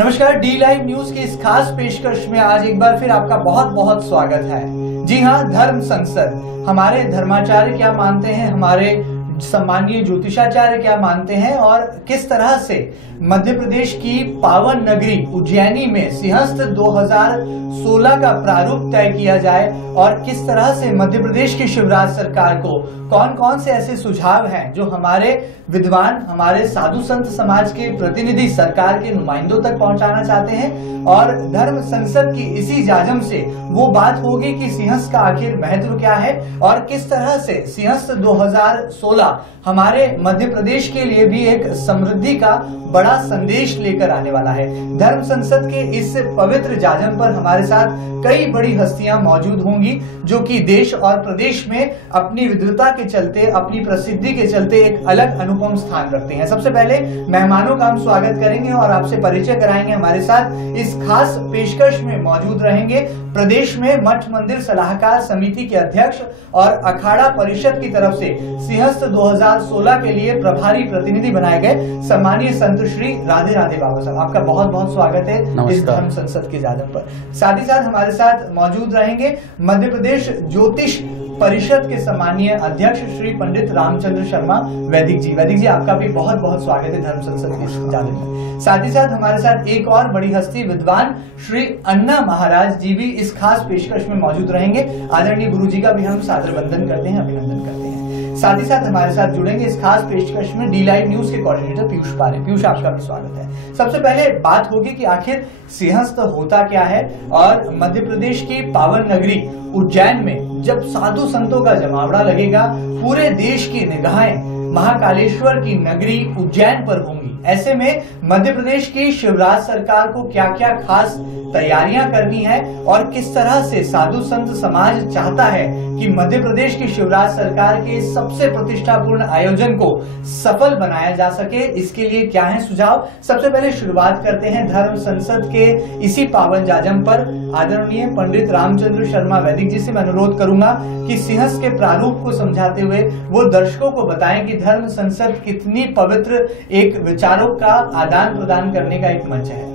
नमस्कार, D live news की इस खास पेशकश में आज एक बार फिर आपका बहुत बहुत स्वागत है। जी हाँ, धर्म संसद, हमारे धर्माचार्य क्या मानते हैं, हमारे सम्मानीय ज्योतिषाचार्य क्या मानते हैं और किस तरह से मध्य प्रदेश की पावन नगरी उज्जैनी में सिंहस्थ 2016 का प्रारूप तय किया जाए और किस तरह से मध्य प्रदेश की शिवराज सरकार को कौन कौन से ऐसे सुझाव हैं जो हमारे विद्वान, हमारे साधु संत समाज के प्रतिनिधि सरकार के नुमाइंदों तक पहुंचाना चाहते हैं। और धर्म संसद की इसी जाजम से वो बात होगी कि सिंहस्थ का आखिर महत्व क्या है और किस तरह से सिंहस्थ 2016 हमारे मध्य प्रदेश के लिए भी एक समृद्धि का बड़ा संदेश लेकर आने वाला है। धर्म संसद के इस पवित्र जाजम पर हमारे साथ कई बड़ी हस्तियां मौजूद होंगी जो कि देश और प्रदेश में अपनी विद्वता के चलते, अपनी प्रसिद्धि के चलते एक अलग अनुपम स्थान रखते हैं। सबसे पहले मेहमानों का हम स्वागत करेंगे और आपसे परिचय कराएंगे। हमारे साथ इस खास पेशकश में मौजूद रहेंगे प्रदेश में मठ मंदिर सलाहकार समिति के अध्यक्ष और अखाड़ा परिषद की तरफ से सिंहस्थ 2016 के लिए प्रभारी प्रतिनिधि बनाए गए सम्मानीय संत श्री राधे राधे बाबा साहब, आपका बहुत बहुत स्वागत है इस धर्म संसद के जादव पर। साथ ही साथ हमारे साथ मौजूद रहेंगे मध्य प्रदेश ज्योतिष परिषद के सम्मानीय अध्यक्ष श्री पंडित रामचंद्र शर्मा वैदिक जी। वैदिक जी, आपका भी बहुत बहुत स्वागत है धर्म संसद के जादव में। साथ ही साथ हमारे साथ एक और बड़ी हस्ती विद्वान श्री अन्ना महाराज जी भी इस खास पेशकश में मौजूद रहेंगे। आदरणीय गुरु जी का भी हम सादर वंदन करते हैं, अभिनंदन करते हैं। साथ ही साथ हमारे साथ जुड़ेंगे इस खास पेशकश में डी लाइव न्यूज के कोऑर्डिनेटर पीयूष पारे। पीयूष, आपका भी स्वागत है। सबसे पहले बात होगी कि आखिर सिंहस्थ होता क्या है और मध्य प्रदेश की पावन नगरी उज्जैन में जब साधु संतों का जमावड़ा लगेगा, पूरे देश की निगाहें महाकालेश्वर की नगरी उज्जैन पर होंगी। ऐसे में मध्य प्रदेश की शिवराज सरकार को क्या क्या खास तैयारियां करनी है और किस तरह से साधु संत समाज चाहता है कि मध्य प्रदेश की शिवराज सरकार के सबसे प्रतिष्ठापूर्ण आयोजन को सफल बनाया जा सके, इसके लिए क्या है सुझाव। सबसे पहले शुरुआत करते हैं धर्म संसद के इसी पावन जाजम पर आदरणीय पंडित रामचंद्र शर्मा वैदिक जी से मैं अनुरोध करूंगा कि सिंहस्थ के प्रारूप को समझाते हुए वो दर्शकों को बताएं कि धर्म संसद कितनी पवित्र एक विचारों का आदान प्रदान करने का एक मंच है।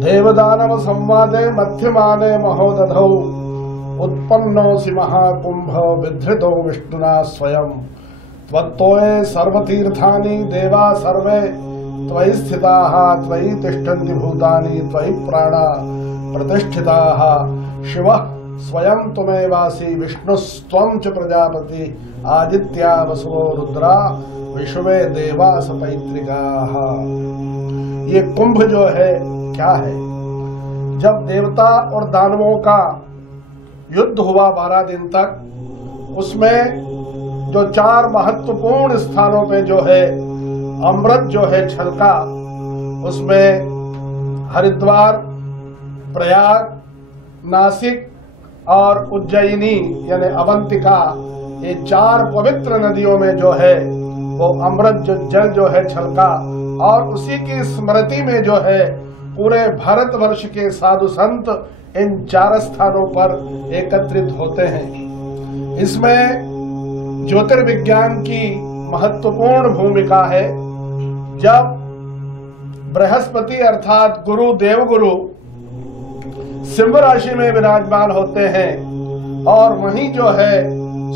देवदानव संवादे मध्यमाने महोदधौ उत्पन्नोऽसि महाकुंभ विधृतो विष्णुना स्वयं त्वत्तोये सर्वतीर्थानि देवा सर्वे त्वयि स्थिताः त्वयि तिष्ठन्ति भूतानि त्वयि प्राणा प्रतिष्ठिताः शिवः स्वयं त्वमेवासि विष्णुस्त्वं च प्रजापति आदित्या वसवो रुद्रा विश्वे देवा सपैत्रिकाः। ये कुंभ जो है क्या है? जब देवता और दानवों का युद्ध हुआ 12 दिन तक, उसमें जो 4 महत्वपूर्ण स्थानों पे जो है अमृत जो है छलका, उसमें हरिद्वार, प्रयाग, नासिक और उज्जैनी यानी अवंतिका, ये 4 पवित्र नदियों में जो है वो अमृत जल जो है छलका और उसी की स्मृति में जो है पूरे भारतवर्ष के साधु संत इन 4 स्थानों पर एकत्रित होते हैं। इसमें ज्योतिर्विज्ञान की महत्वपूर्ण भूमिका है। जब बृहस्पति अर्थात गुरु देवगुरु सिंह राशि में विराजमान होते हैं और वहीं जो है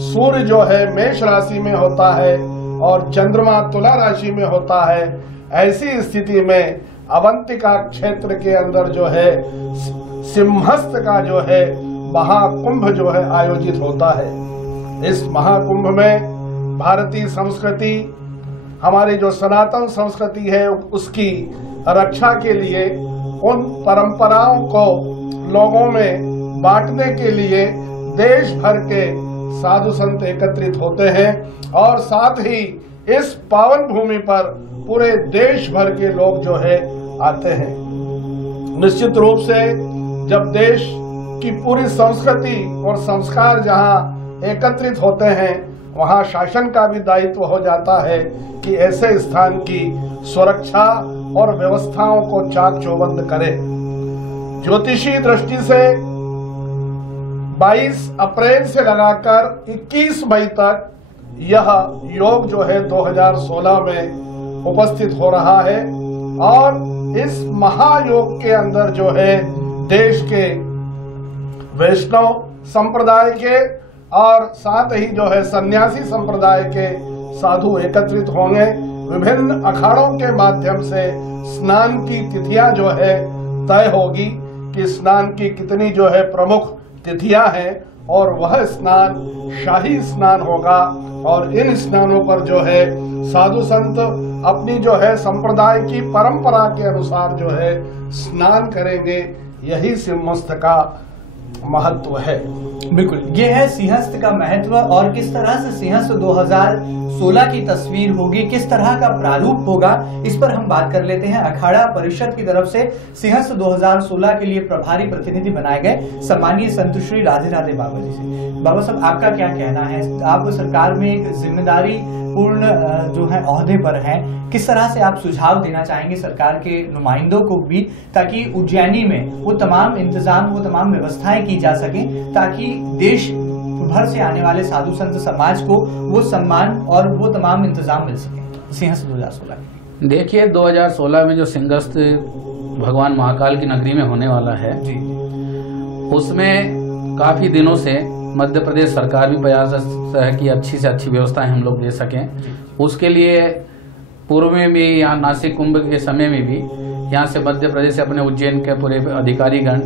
सूर्य जो है मेष राशि में होता है और चंद्रमा तुला राशि में होता है, ऐसी स्थिति में अवंतिका क्षेत्र के अंदर जो है सिंहस्थ का जो है महाकुंभ जो है आयोजित होता है। इस महाकुंभ में भारतीय संस्कृति, हमारी जो सनातन संस्कृति है उसकी रक्षा के लिए, उन परंपराओं को लोगों में बांटने के लिए देश भर के साधु संत एकत्रित होते हैं और साथ ही इस पावन भूमि पर पूरे देश भर के लोग जो है आते हैं। निश्चित रूप से जब देश की पूरी संस्कृति और संस्कार जहां एकत्रित होते हैं, वहां शासन का भी दायित्व हो जाता है कि ऐसे स्थान की सुरक्षा और व्यवस्थाओं को चाक चौबंद करे। ज्योतिषी दृष्टि से 22 अप्रैल से लगाकर 21 मई तक यह योग जो है 2016 में उपस्थित हो रहा है और इस महायोग के अंदर जो है देश के वैष्णव संप्रदाय के और साथ ही जो है सन्यासी संप्रदाय के साधु एकत्रित होंगे। विभिन्न अखाड़ों के माध्यम से स्नान की तिथियां जो है तय होगी कि स्नान की कितनी जो है प्रमुख तिथियां हैं और वह स्नान शाही स्नान होगा और इन स्नानों पर जो है साधु संत अपनी जो है संप्रदाय की परंपरा के अनुसार जो है स्नान करेंगे। यही सिंहस्थ का महत्व है। बिल्कुल, ये है सिंहस्थ का महत्व और किस तरह से सिंहस्थ 2016 की तस्वीर होगी, किस तरह का प्रारूप होगा, इस पर हम बात कर लेते हैं। अखाड़ा परिषद की तरफ से सिंहस्थ 2016 के लिए प्रभारी प्रतिनिधि बनाए गए सम्मानीय संत श्री राधे राधे बाबा जी से। बाबा साहब, आपका क्या कहना है? आप सरकार में एक जिम्मेदारी पूर्ण जो है ओहदे पर हैं, किस तरह से आप सुझाव देना चाहेंगे सरकार के नुमाइंदों को भी, ताकि उज्जैनी में वो तमाम इंतजाम, वो तमाम व्यवस्थाएं की जा सकें ताकि देश भर से आने वाले साधु संत समाज को वो सम्मान और वो तमाम इंतजाम मिल सके सिंहस्थ 2016? देखिए, 2016 में जो सिंहस्थ भगवान महाकाल की नगरी में होने वाला है जी, उसमें काफी दिनों से मध्य प्रदेश सरकार भी प्रयास है कि अच्छी से अच्छी व्यवस्थाएं हम लोग दे सकें। उसके लिए पूर्व में भी, यहाँ नासिक कुंभ के समय में भी यहाँ से मध्य प्रदेश से अपने उज्जैन के पूरे अधिकारीगण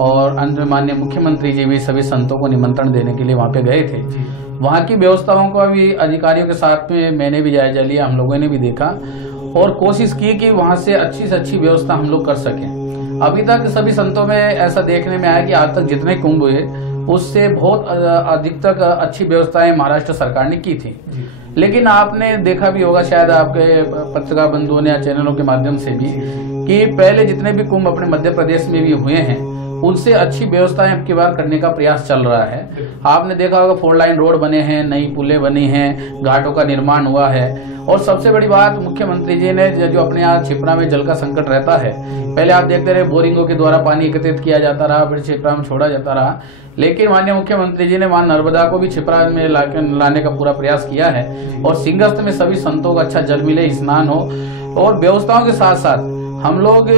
और अंत में माननीय मुख्यमंत्री जी भी सभी संतों को निमंत्रण देने के लिए वहाँ पे गए थे। वहाँ की व्यवस्थाओं को भी अधिकारियों के साथ में मैंने भी जायजा लिया, हम लोगों ने भी देखा और कोशिश की कि वहाँ से अच्छी व्यवस्था हम लोग कर सकें। अभी तक सभी संतों में ऐसा देखने में आया कि आज तक जितने कुंभ हुए उससे बहुत अधिक तक अच्छी व्यवस्थाएं महाराष्ट्र सरकार ने की थी। लेकिन आपने देखा भी होगा, शायद आपके पत्रकार बंधुओं ने या चैनलों के माध्यम से भी, कि पहले जितने भी कुंभ अपने मध्य प्रदेश में भी हुए हैं उनसे अच्छी व्यवस्थाएं अब की बार करने का प्रयास चल रहा है। आपने देखा होगा 4 लाइन रोड बने हैं, नई पुलें बनी हैं, घाटों का निर्माण हुआ है और सबसे बड़ी बात मुख्यमंत्री जी ने जो अपने यहाँ छिपरा में जल का संकट रहता है, पहले आप देखते रहे बोरिंगों के द्वारा पानी एकत्रित किया जाता रहा, फिर छिपरा में छोड़ा जाता रहा, लेकिन माननीय मुख्यमंत्री जी ने मां नर्मदा को भी छिपरा में लाने का पूरा प्रयास किया है और सिंहस्थ में सभी संतों को अच्छा जल मिले, स्नान हो और व्यवस्थाओं के साथ साथ हम लोग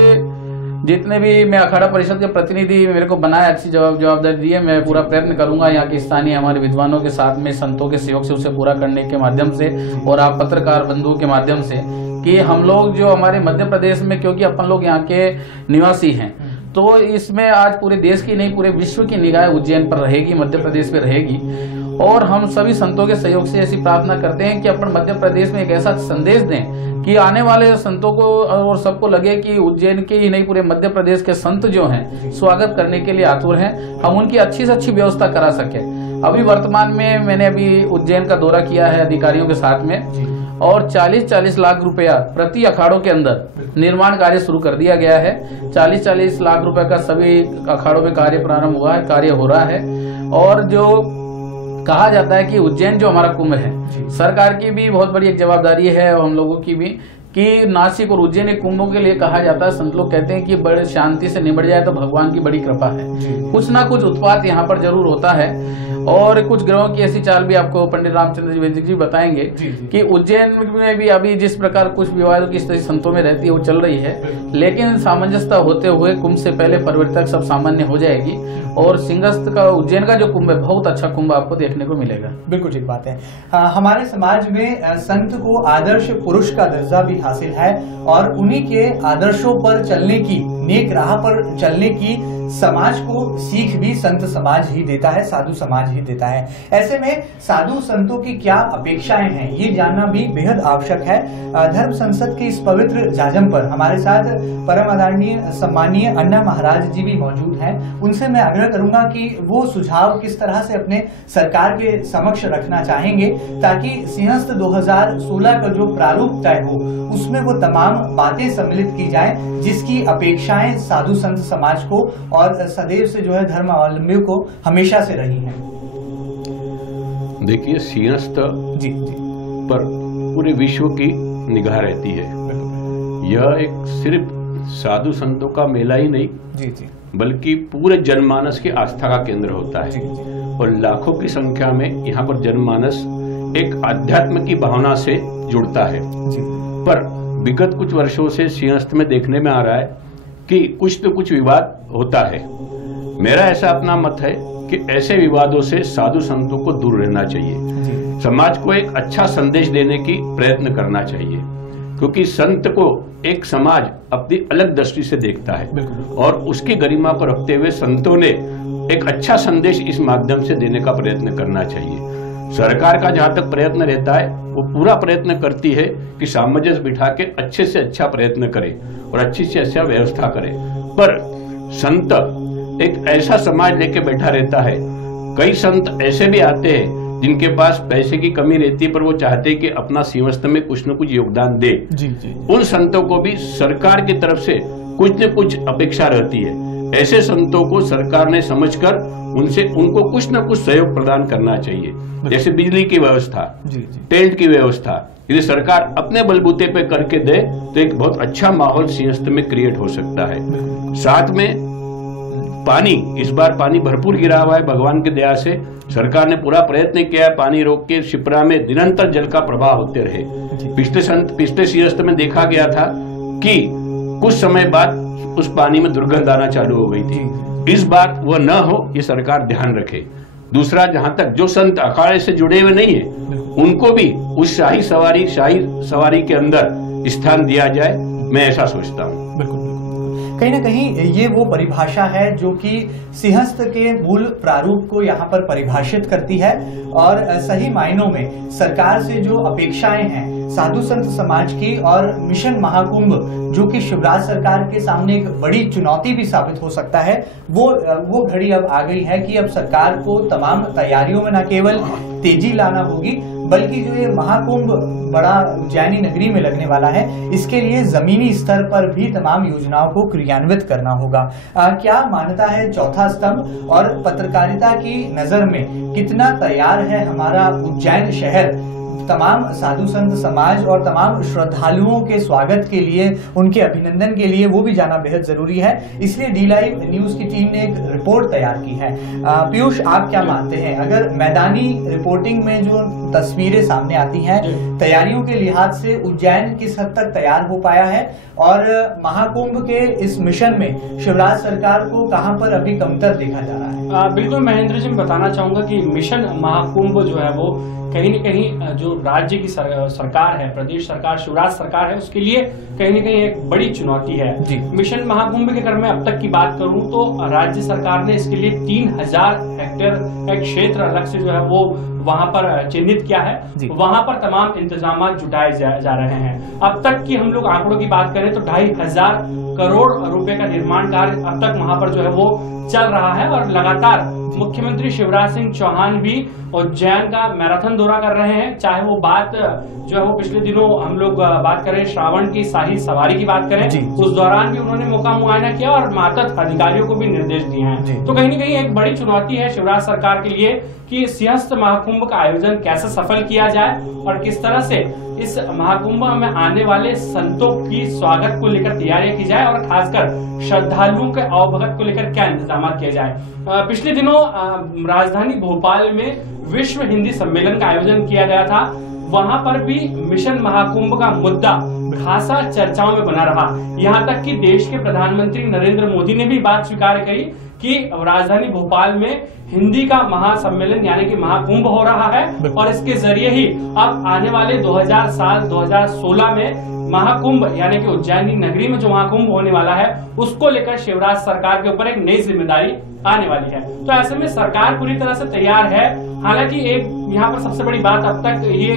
जितने भी, मैं अखाड़ा परिषद के प्रतिनिधि मेरे को बनाया, अच्छी जवाबदारी दी है, मैं पूरा प्रयत्न करूंगा यहाँ के स्थानीय हमारे विद्वानों के साथ में संतों के सहयोग से उसे पूरा करने के माध्यम से और आप पत्रकार बंधुओं के माध्यम से कि हम लोग जो हमारे मध्य प्रदेश में, क्योंकि अपन लोग यहाँ के निवासी हैं, तो इसमें आज पूरे देश की नहीं पूरे विश्व की निगाह उज्जैन पर रहेगी, मध्य प्रदेश पे रहेगी और हम सभी संतों के सहयोग से ऐसी प्रार्थना करते हैं कि अपन मध्य प्रदेश में एक ऐसा संदेश दें कि आने वाले संतों को और सबको लगे कि उज्जैन के ही नहीं पूरे मध्य प्रदेश के संत जो हैं स्वागत करने के लिए आतुर हैं, हम उनकी अच्छी से अच्छी व्यवस्था करा सके। अभी वर्तमान में मैंने अभी उज्जैन का दौरा किया है अधिकारियों के साथ में और 40-40 लाख रुपया प्रति अखाड़ों के अंदर निर्माण कार्य शुरू कर दिया गया है। 40-40 लाख रुपए का सभी अखाड़ों में कार्य प्रारंभ हुआ है, कार्य हो रहा है और जो कहा जाता है कि उज्जैन जो हमारा कुंभ है, सरकार की भी बहुत बड़ी एक जवाबदारी है और हम लोगों की भी, कि नासिक और उज्जैन कुंभों के लिए कहा जाता है, संत लोग कहते हैं कि बड़े शांति से निबट जाए तो भगवान की बड़ी कृपा है। कुछ ना कुछ उत्पात यहाँ पर जरूर होता है और कुछ ग्रहों की ऐसी चाल भी आपको पंडित रामचंद्र जी वैदिक जी बताएंगे कि उज्जैन में भी अभी जिस प्रकार कुछ विवादों की स्थिति संतों में रहती है वो चल रही है, लेकिन सामंजस्य होते हुए कुंभ से पहले फरवरी तक सब सामान्य हो जाएगी और सिंहस्थ का उज्जैन का जो कुंभ है बहुत अच्छा कुंभ आपको देखने को मिलेगा। बिल्कुल ठीक बात है। हमारे समाज में संत को आदर्श पुरुष का दर्जा भी हासिल है और उन्हीं के आदर्शों पर चलने की, नेक राह पर चलने की समाज को सीख भी संत समाज ही देता है, साधु समाज ही देता है। ऐसे में साधु संतों की क्या अपेक्षाएं हैं ये जानना भी बेहद आवश्यक है। धर्म संसद के इस पवित्र जाजम पर हमारे साथ परम आदरणीय सम्मानीय अन्ना महाराज जी भी मौजूद हैं। उनसे मैं आग्रह करूंगा कि वो सुझाव किस तरह से अपने सरकार के समक्ष रखना चाहेंगे ताकि सिंहस्थ 2016 का जो प्रारूप तय हो उसमें वो तमाम बातें सम्मिलित की जाएं जिसकी अपेक्षाएं साधु संत समाज को और सदैव से जो है धर्मावलंबियों को हमेशा से रही हैं। देखिए, सिंहस्थ जी पर पूरे विश्व की निगाह रहती है। यह एक सिर्फ साधु संतों का मेला ही नहीं जी बल्कि पूरे जनमानस की आस्था का केंद्र होता है। और लाखों की संख्या में यहाँ पर जनमानस एक आध्यात्म की भावना से जुड़ता है। पर विगत कुछ वर्षों से सिंहस्थ में देखने में आ रहा है कि कुछ तो कुछ विवाद होता है। मेरा ऐसा अपना मत है कि ऐसे विवादों से साधु संतों को दूर रहना चाहिए। समाज को एक अच्छा संदेश देने की प्रयत्न करना चाहिए, क्योंकि संत को एक समाज अपनी अलग दृष्टि से देखता है और उसकी गरिमा को रखते हुए संतों ने एक अच्छा संदेश इस माध्यम से देने का प्रयत्न करना चाहिए। सरकार का जहां तक प्रयत्न रहता है वो पूरा प्रयत्न करती है कि सामंजस्य बिठा के अच्छे से अच्छा प्रयत्न करे और अच्छी से अच्छा व्यवस्था करे। पर संत एक ऐसा समाज लेके बैठा रहता है। कई संत ऐसे भी आते हैं जिनके पास पैसे की कमी रहती है, पर वो चाहते हैं कि अपना सिंहस्थ में कुछ न कुछ योगदान दे। उन संतों को भी सरकार की तरफ से कुछ न कुछ अपेक्षा रहती है। ऐसे संतों को सरकार ने समझकर उनको कुछ न कुछ सहयोग प्रदान करना चाहिए, जैसे बिजली की व्यवस्था, टेंट की व्यवस्था। यदि सरकार अपने बलबूते पे करके दे तो एक बहुत अच्छा माहौल सिंहस्थ में क्रिएट हो सकता है। साथ में पानी, इस बार पानी भरपूर गिरा हुआ है भगवान की दया से। सरकार ने पूरा प्रयत्न किया है पानी रोक के शिप्रा में निरंतर जल का प्रवाह होते रहे। पिछले सिंहस्थ में देखा गया था कि कुछ समय बाद उस पानी में दुर्गंध आना चालू हो गई थी। इस बार वह न हो, ये सरकार ध्यान रखे। दूसरा, जहां तक जो संत अखाड़े से जुड़े हुए नहीं है उनको भी उस शाही सवारी के अंदर स्थान दिया जाए, मैं ऐसा सोचता हूँ। कहीं ना कहीं ये वो परिभाषा है जो कि सिंहस्थ के मूल प्रारूप को यहाँ पर परिभाषित करती है और सही मायनों में सरकार से जो अपेक्षाएं हैं साधु संत समाज की और मिशन महाकुंभ जो कि शिवराज सरकार के सामने एक बड़ी चुनौती भी साबित हो सकता है, वो घड़ी अब आ गई है कि अब सरकार को तमाम तैयारियों में न केवल तेजी लाना होगी बल्कि जो ये महाकुंभ बड़ा उज्जैनी नगरी में लगने वाला है इसके लिए जमीनी स्तर पर भी तमाम योजनाओं को क्रियान्वित करना होगा। क्या मान्यता है चौथा स्तंभ और पत्रकारिता की नजर में कितना तैयार है हमारा उज्जैन शहर तमाम साधु संत समाज और तमाम श्रद्धालुओं के स्वागत के लिए, उनके अभिनंदन के लिए, वो भी जानना बेहद जरूरी है। इसलिए डी लाइव न्यूज की टीम ने एक रिपोर्ट तैयार की है। पीयूष, आप क्या मानते हैं, अगर मैदानी रिपोर्टिंग में जो तस्वीरें सामने आती हैं तैयारियों के लिहाज से उज्जैन किस हद तक तैयार हो पाया है और महाकुंभ के इस मिशन में शिवराज सरकार को कहां पर अभी कमतर देखा जा रहा है? बिल्कुल महेंद्र जी, मैं बताना चाहूंगा कि मिशन महाकुंभ जो है वो कहीं न कहीं जो राज्य की सरकार है, प्रदेश सरकार, शिवराज सरकार है, उसके लिए कहीं न कहीं एक बड़ी चुनौती है। मिशन महाकुंभ के अगर मैं अब तक की बात करूं तो राज्य सरकार ने इसके लिए 3000 हेक्टेयर का क्षेत्र अलग से जो है वो वहां पर चिन्हित किया है। वहां पर तमाम इंतजाम जुटाए जा रहे हैं। अब तक की हम लोग आंकड़ों की बात करें तो 2500 करोड़ रुपए का निर्माण कार्य अब तक वहां पर जो है वो चल रहा है और लगातार मुख्यमंत्री शिवराज सिंह चौहान भी उज्जैन का मैराथन दौरा कर रहे हैं। चाहे वो बात जो है वो पिछले दिनों हम लोग बात करें श्रावण की शाही सवारी की बात करें, उस दौरान भी उन्होंने मौका मुआयना किया और मातहत अधिकारियों को भी निर्देश दिए हैं। तो कहीं न कहीं एक बड़ी चुनौती है शिवराज सरकार के लिए कि सिंहस्थ महाकुंभ का आयोजन कैसे सफल किया जाए और किस तरह से इस महाकुंभ में आने वाले संतों की स्वागत को लेकर तैयारियां की जाए और खासकर श्रद्धालुओं के अवभगत को लेकर क्या इंतजाम किए जाए। पिछले दिनों राजधानी भोपाल में विश्व हिंदी सम्मेलन का आयोजन किया गया था। वहां पर भी मिशन महाकुंभ का मुद्दा खासा चर्चाओं में बना रहा। यहाँ तक कि देश के प्रधानमंत्री नरेंद्र मोदी ने भी बात स्वीकार करी कि राजधानी भोपाल में हिंदी का महासम्मेलन यानी कि महाकुंभ हो रहा है और इसके जरिए ही अब आने वाले 2016 में महाकुंभ यानी कि उज्जैनी नगरी में जो महाकुंभ होने वाला है उसको लेकर शिवराज सरकार के ऊपर एक नई जिम्मेदारी आने वाली है। तो ऐसे में सरकार पूरी तरह से तैयार है। हालांकि एक यहाँ पर सबसे बड़ी बात अब तक ये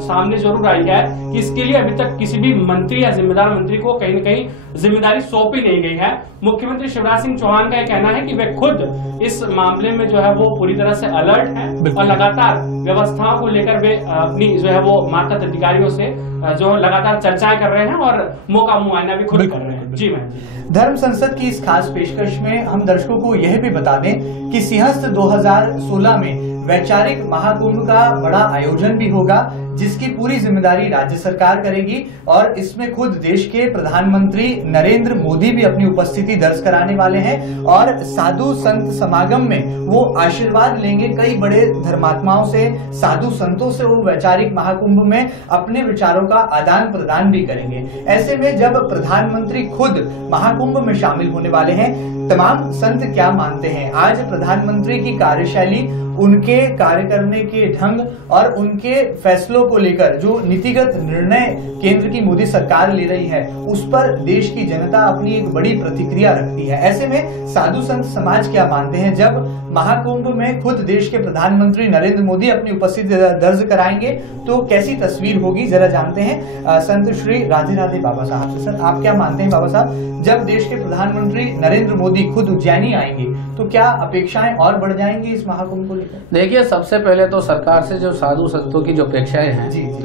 सामने जरूर आई है कि इसके लिए अभी तक किसी भी मंत्री या जिम्मेदार मंत्री को कहीं न कहीं जिम्मेदारी सौंपी नहीं गई है। मुख्यमंत्री शिवराज सिंह चौहान का यह कहना है कि वे खुद इस मामले में जो है वो पूरी तरह से अलर्ट है और लगातार व्यवस्थाओं को लेकर वे अपनी जो है वो मातहत अधिकारियों से जो लगातार चर्चाएं कर रहे हैं और मौका मुआयना भी खुद कर रहे हैं। जी मैं धर्म संसद की इस खास पेशकश में हम दर्शकों को यह भी बता दें कि सिंहस्थ 2016 में वैचारिक महाकुंभ का बड़ा आयोजन भी होगा जिसकी पूरी जिम्मेदारी राज्य सरकार करेगी और इसमें खुद देश के प्रधानमंत्री नरेंद्र मोदी भी अपनी उपस्थिति दर्ज कराने वाले हैं और साधु संत समागम में वो आशीर्वाद लेंगे। कई बड़े धर्मात्माओं से, साधु संतों से वो वैचारिक महाकुंभ में अपने विचारों का आदान प्रदान भी करेंगे। ऐसे में जब प्रधानमंत्री खुद महाकुंभ में शामिल होने वाले हैं, तमाम संत क्या मानते हैं, आज प्रधानमंत्री की कार्यशैली, उनके कार्य करने के ढंग और उनके फैसलों को लेकर जो नीतिगत निर्णय केंद्र की मोदी सरकार ले रही है उस पर देश की जनता अपनी एक बड़ी प्रतिक्रिया रखती है। ऐसे में साधु संत समाज क्या मानते हैं जब महाकुंभ में खुद देश के प्रधानमंत्री नरेंद्र मोदी अपनी उपस्थिति दर्ज कराएंगे तो कैसी तस्वीर होगी, जरा जानते हैं संत श्री राधे राधे बाबा साहब से। सर, आप क्या मानते हैं बाबा साहब, जब देश के प्रधानमंत्री नरेंद्र मोदी खुद उज्जैनी आएंगे तो क्या अपेक्षाएं और बढ़ जाएंगी इस महाकुंभ को लेकर? देखिए, सबसे पहले तो सरकार से जो साधु संतों की जो अपेक्षाएं हैं, जी जी,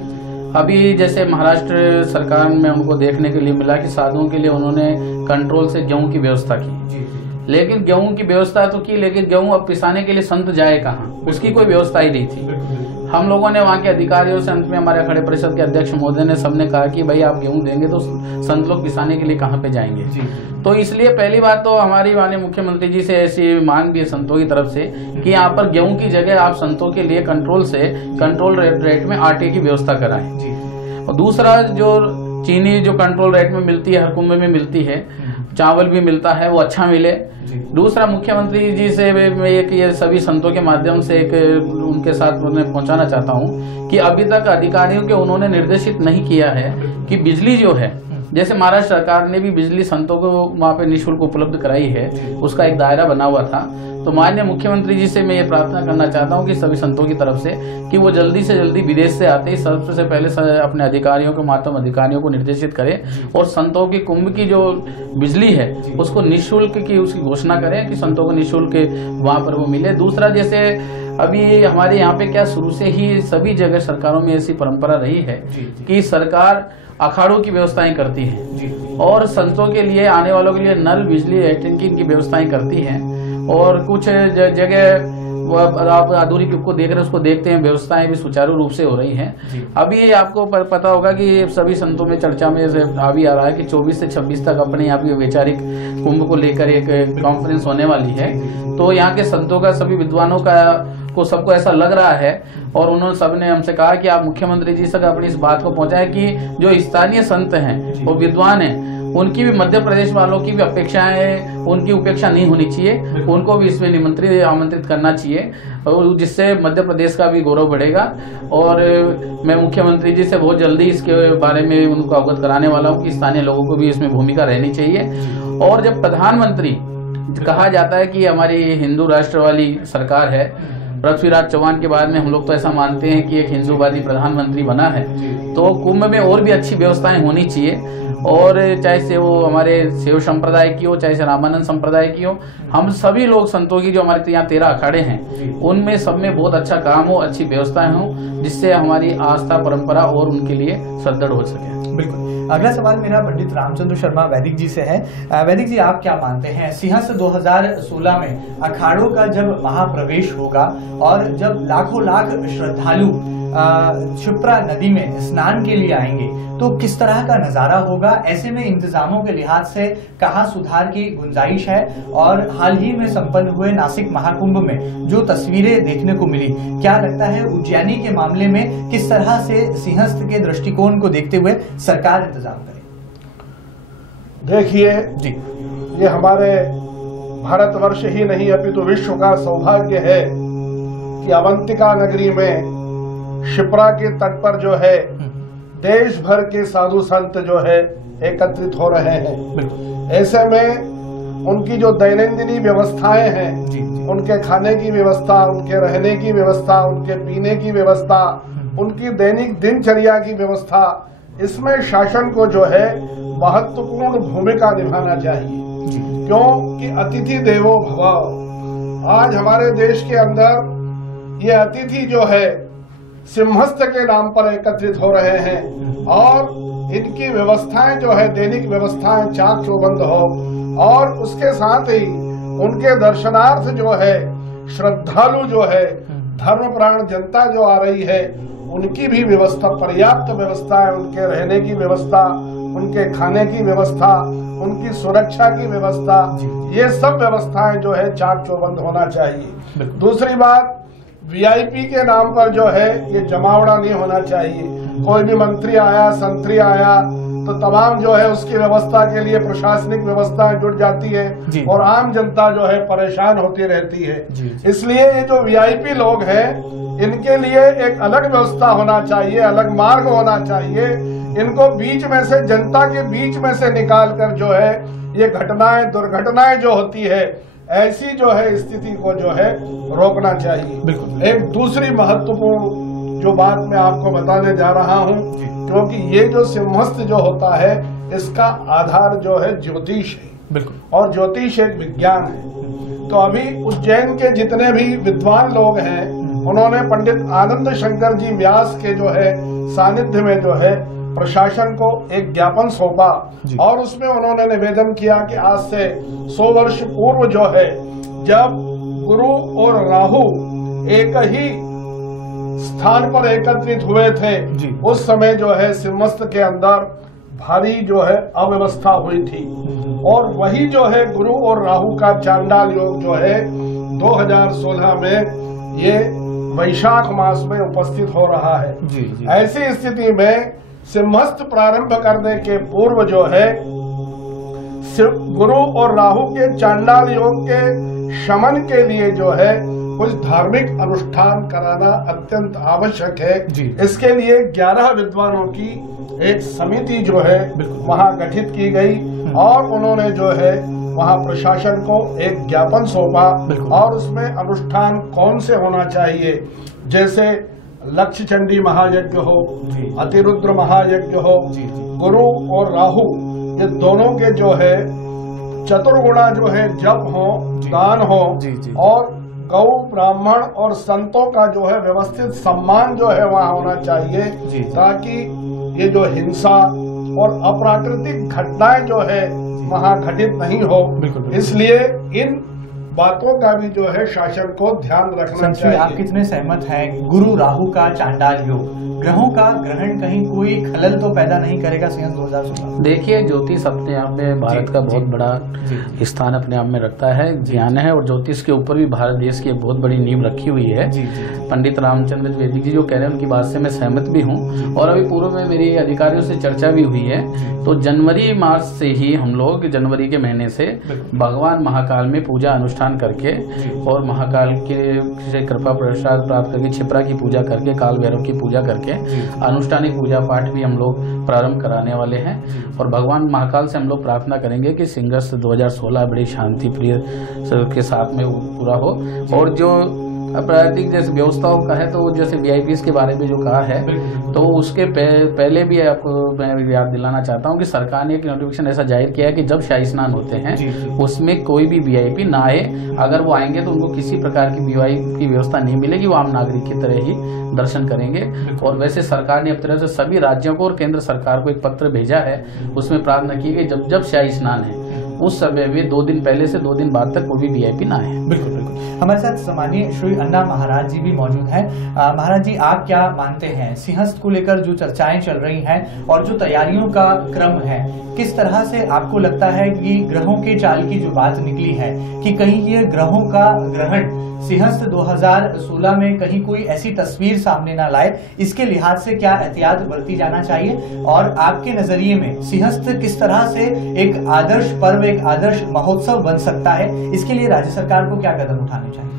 अभी जैसे महाराष्ट्र सरकार में उनको देखने के लिए मिला कि साधुओं के लिए उन्होंने कंट्रोल से गेहूं की व्यवस्था की, लेकिन गेहूं की व्यवस्था तो की, लेकिन गेहूं अब पिसाने के लिए संत जाए कहाँ, उसकी कोई व्यवस्था ही नहीं थी। हम लोगों ने वहाँ के अधिकारियों से, अंत में हमारे अखाड़े परिषद के अध्यक्ष महोदय ने सबने कहा कि भाई आप गेहूं देंगे तो संत लोग पिसाने के लिए कहाँ पे जाएंगे। तो इसलिए पहली बात तो हमारी माननीय मुख्यमंत्री जी से ऐसी मांग भी है संतों की तरफ से कि यहाँ पर गेहूं की जगह आप संतों के लिए कंट्रोल रेट में आटे की व्यवस्था कराएं। और दूसरा, जो चीनी जो कंट्रोल रेट में मिलती है, हर कुंभ में मिलती है, चावल भी मिलता है, वो अच्छा मिले। दूसरा, मुख्यमंत्री जी से मैं एक ये सभी संतों के माध्यम से एक उनके साथ मैं पहुंचाना चाहता हूं कि अभी तक अधिकारियों के उन्होंने निर्देशित नहीं किया है कि बिजली जो है, जैसे महाराष्ट्र सरकार ने भी बिजली संतों को वहाँ पे निःशुल्क उपलब्ध कराई है, उसका एक दायरा बना हुआ था। तो माननीय मुख्यमंत्री जी से मैं ये प्रार्थना करना चाहता हूँ कि सभी संतों की तरफ से कि वो जल्दी से जल्दी विदेश से आते ही सबसे पहले अपने अधिकारियों को, मातम अधिकारियों को निर्देशित करें और संतों की कुंभ की जो बिजली है उसको निःशुल्क की उसकी घोषणा करें कि संतों को निःशुल्क वहाँ पर वो मिले। दूसरा, जैसे अभी हमारे यहाँ पे क्या शुरू से ही सभी जगह सरकारों में ऐसी परंपरा रही है कि सरकार अखाड़ों की व्यवस्थाएं करती है और संतों के लिए, आने वालों के लिए नल, बिजली, इलेक्ट्रिक की व्यवस्थाएं करती हैं और कुछ जगह आप आधुनिक युग को देख रहे हैं, उसको देखते हैं, व्यवस्थाएं भी सुचारू रूप से हो रही हैं। अभी आपको पता होगा कि सभी संतों में चर्चा में अभी आ रहा है कि 24 से 26 तक अपने यहाँ पे वैचारिक कुंभ को लेकर एक कॉन्फ्रेंस होने वाली है। तो यहाँ के संतों का, सभी विद्वानों को सबको ऐसा लग रहा है और उन्होंने सबने हमसे कहा कि आप मुख्यमंत्री जी तक अपनी इस बात को पहुंचाएं कि जो स्थानीय संत हैं, वो विद्वान हैं, उनकी भी मध्य प्रदेश वालों की भी अपेक्षाएं, उनकी उपेक्षा नहीं होनी चाहिए, उनको भी इसमें आमंत्रित करना चाहिए और जिससे मध्य प्रदेश का भी गौरव बढ़ेगा। और मैं मुख्यमंत्री जी से बहुत जल्दी इसके बारे में उनको अवगत कराने वाला हूँ कि स्थानीय लोगों को भी इसमें भूमिका रहनी चाहिए। और जब प्रधानमंत्री कहा जाता है कि हमारी हिंदू राष्ट्र वाली सरकार है, पृथ्वीराज चौहान के बाद में हम लोग तो ऐसा मानते हैं कि एक हिंदूवादी प्रधानमंत्री बना है, तो कुंभ में और भी अच्छी व्यवस्थाएं होनी चाहिए। और चाहे से वो हमारे शैव संप्रदाय की हो, चाहे से रामानंद संप्रदाय की हो, हम सभी लोग संतों की जो हमारे यहाँ 13 अखाड़े हैं उनमें सब में बहुत अच्छा काम हो, अच्छी व्यवस्थाएं हो, जिससे हमारी आस्था परंपरा और उनके लिए सुदृढ़ हो सके। बिल्कुल। अगला सवाल मेरा पंडित रामचंद्र शर्मा वैदिक जी से है। वैदिक जी, आप क्या मानते हैं, सिंहस्थ 2016 में अखाड़ों का जब महाप्रवेश होगा और जब लाखों लाख श्रद्धालु क्षिप्रा नदी में स्नान के लिए आएंगे तो किस तरह का नजारा होगा, ऐसे में इंतजामों के लिहाज से कहाँ सुधार की गुंजाइश है, और हाल ही में संपन्न हुए नासिक महाकुंभ में जो तस्वीरें देखने को मिली, क्या लगता है उज्जैनी के मामले में किस तरह से सिंहस्थ के दृष्टिकोण को देखते हुए सरकार इंतजाम करे? देखिए जी, ये हमारे भारतवर्ष ही नहीं अपितु विश्व का सौभाग्य है कि अवंतिका नगरी में क्षिप्रा के तट पर जो है देश भर के साधु संत जो है एकत्रित हो रहे हैं। ऐसे में उनकी जो दैनंदिनी व्यवस्थाएं हैं, उनके खाने की व्यवस्था, उनके रहने की व्यवस्था, उनके पीने की व्यवस्था, उनकी दैनिक दिनचर्या की व्यवस्था, इसमें शासन को जो है महत्वपूर्ण भूमिका निभाना चाहिए। क्योंकि अतिथि देवो भव, आज हमारे देश के अंदर ये अतिथि जो है सिंहस्थ के नाम पर एकत्रित हो रहे हैं और इनकी व्यवस्थाएं जो है दैनिक व्यवस्थाएं चाक चौबंद हो, और उसके साथ ही उनके दर्शनार्थ जो है श्रद्धालु जो है धर्मप्राण जनता जो आ रही है, उनकी भी व्यवस्था, पर्याप्त व्यवस्था है, उनके रहने की व्यवस्था, उनके खाने की व्यवस्था, उनकी सुरक्षा की व्यवस्था, ये सब व्यवस्थाएं जो है चाक चौबंद होना चाहिए। दूसरी बात, वीआईपी के नाम पर जो है ये जमावड़ा नहीं होना चाहिए। कोई भी मंत्री आया, संतरी आया तो तमाम जो है उसकी व्यवस्था के लिए प्रशासनिक व्यवस्थाएं जुड़ जाती है और आम जनता जो है परेशान होती रहती है। इसलिए ये जो वीआईपी लोग हैं, इनके लिए एक अलग व्यवस्था होना चाहिए, अलग मार्ग होना चाहिए। इनको बीच में से, जनता के बीच में से निकाल कर जो है ये घटनाएं, दुर्घटनाएं जो होती है, ऐसी जो है स्थिति को जो है रोकना चाहिए। बिल्कुल। एक दूसरी महत्वपूर्ण जो बात मैं आपको बताने जा रहा हूं, क्योंकि ये जो सिंहस्थ जो होता है इसका आधार जो है ज्योतिष है। बिल्कुल। और ज्योतिष एक विज्ञान है। तो अभी उज्जैन के जितने भी विद्वान लोग हैं, उन्होंने पंडित आनंद शंकर जी व्यास के जो है सानिध्य में जो है प्रशासन को एक ज्ञापन सौंपा और उसमें उन्होंने निवेदन किया कि आज से 100 वर्ष पूर्व जो है, जब गुरु और राहु एक ही स्थान पर एकत्रित हुए थे, उस समय जो है सिंहस्थ के अंदर भारी जो है अव्यवस्था हुई थी। और वही जो है गुरु और राहु का चांडाल योग जो है 2016 में ये वैशाख मास में उपस्थित हो रहा है। ऐसी स्थिति में सिंहस्थ प्रारंभ करने के पूर्व जो है गुरु और राहु के चांडाल योग के शमन के लिए जो है कुछ धार्मिक अनुष्ठान कराना अत्यंत आवश्यक है। इसके लिए 11 विद्वानों की एक समिति जो है वहां गठित की गई और उन्होंने जो है वहां प्रशासन को एक ज्ञापन सौंपा और उसमें अनुष्ठान कौन से होना चाहिए, जैसे लक्ष्य चंडी महायज्ञ हो, अतिरुद्र महायज्ञ हो, गुरु और राहु ये दोनों के जो है चतुर्गुणा जो है जप हो, दान हो, और गौ ब्राह्मण और संतों का जो है व्यवस्थित सम्मान जो है वहाँ होना चाहिए, ताकि ये जो हिंसा और अप्राकृतिक घटनाएं जो है वहाँ घटित नहीं हो। इसलिए इन बातों का भी जो है शासन को ध्यान रखना चाहिए। आप कितने सहमत हैं? गुरु राहु का चांडाल योग, ग्रहों का ग्रहण कहीं कोई खलल तो पैदा नहीं करेगा सिंहस्थ 2016? देखिए, ज्योतिष अपने आप में भारत का बहुत बड़ा स्थान अपने आप में रखता है, ज्ञान है, और ज्योतिष के ऊपर भी भारत देश की एक बहुत बड़ी नींव रखी हुई है। पंडित रामचंद्र वैदिक जी जो कह रहे हैं उनकी बात से मैं सहमत भी हूँ, और अभी पूर्व में मेरी अधिकारियों से चर्चा भी हुई है। तो जनवरी मार्च से ही हम लोग, जनवरी के महीने से भगवान महाकाल में पूजा अनुष्ठान करके और महाकाल के से कृपा प्रसाद प्राप्त करके क्षिप्रा की पूजा करके, काल भैरव की पूजा करके अनुष्ठानिक पूजा पाठ भी हम लोग प्रारंभ कराने वाले हैं। और भगवान महाकाल से हम लोग प्रार्थना करेंगे कि सिंहस्थ 2016 बड़ी शांति प्रिय के साथ में पूरा हो। और जो आपराधिक जैसे व्यवस्थाओं का है, तो जैसे वीआईपीज के बारे में जो कहा है, तो उसके पहले भी आपको मैं याद दिलाना चाहता हूं कि सरकार ने एक नोटिफिकेशन ऐसा जाहिर किया है कि जब शाही स्नान होते हैं उसमें कोई भी वीआईपी ना आए। अगर वो आएंगे तो उनको किसी प्रकार की वीआईपी की व्यवस्था नहीं मिलेगी, वो आम नागरिक की तरह ही दर्शन करेंगे। और वैसे सरकार ने अब तरह से सभी राज्यों को और केंद्र सरकार को एक पत्र भेजा है, उसमें प्रार्थना की गई जब जब शाही स्नान है उस समय में 2 दिन पहले से 2 दिन बाद तक कोई भी वीआईपी ना आए। बिल्कुल बिल्कुल। हमारे साथ सम्मानीय श्री अन्ना महाराज जी भी मौजूद हैं। महाराज जी, आप क्या मानते हैं सिंहस्थ को लेकर जो चर्चाएं चल रही हैं और जो तैयारियों का क्रम है, किस तरह से आपको लगता है कि ग्रहों के चाल की जो बात निकली है कि कहीं ये ग्रहों का ग्रहण सिंहस्थ 2016 में कहीं कोई ऐसी तस्वीर सामने ना लाए, इसके लिहाज से क्या एहतियात बरती जाना चाहिए? और आपके नजरिए में सिंहस्थ किस तरह से एक आदर्श पर्व, एक आदर्श महोत्सव बन सकता है, इसके लिए राज्य सरकार को क्या कदम उठाने चाहिए?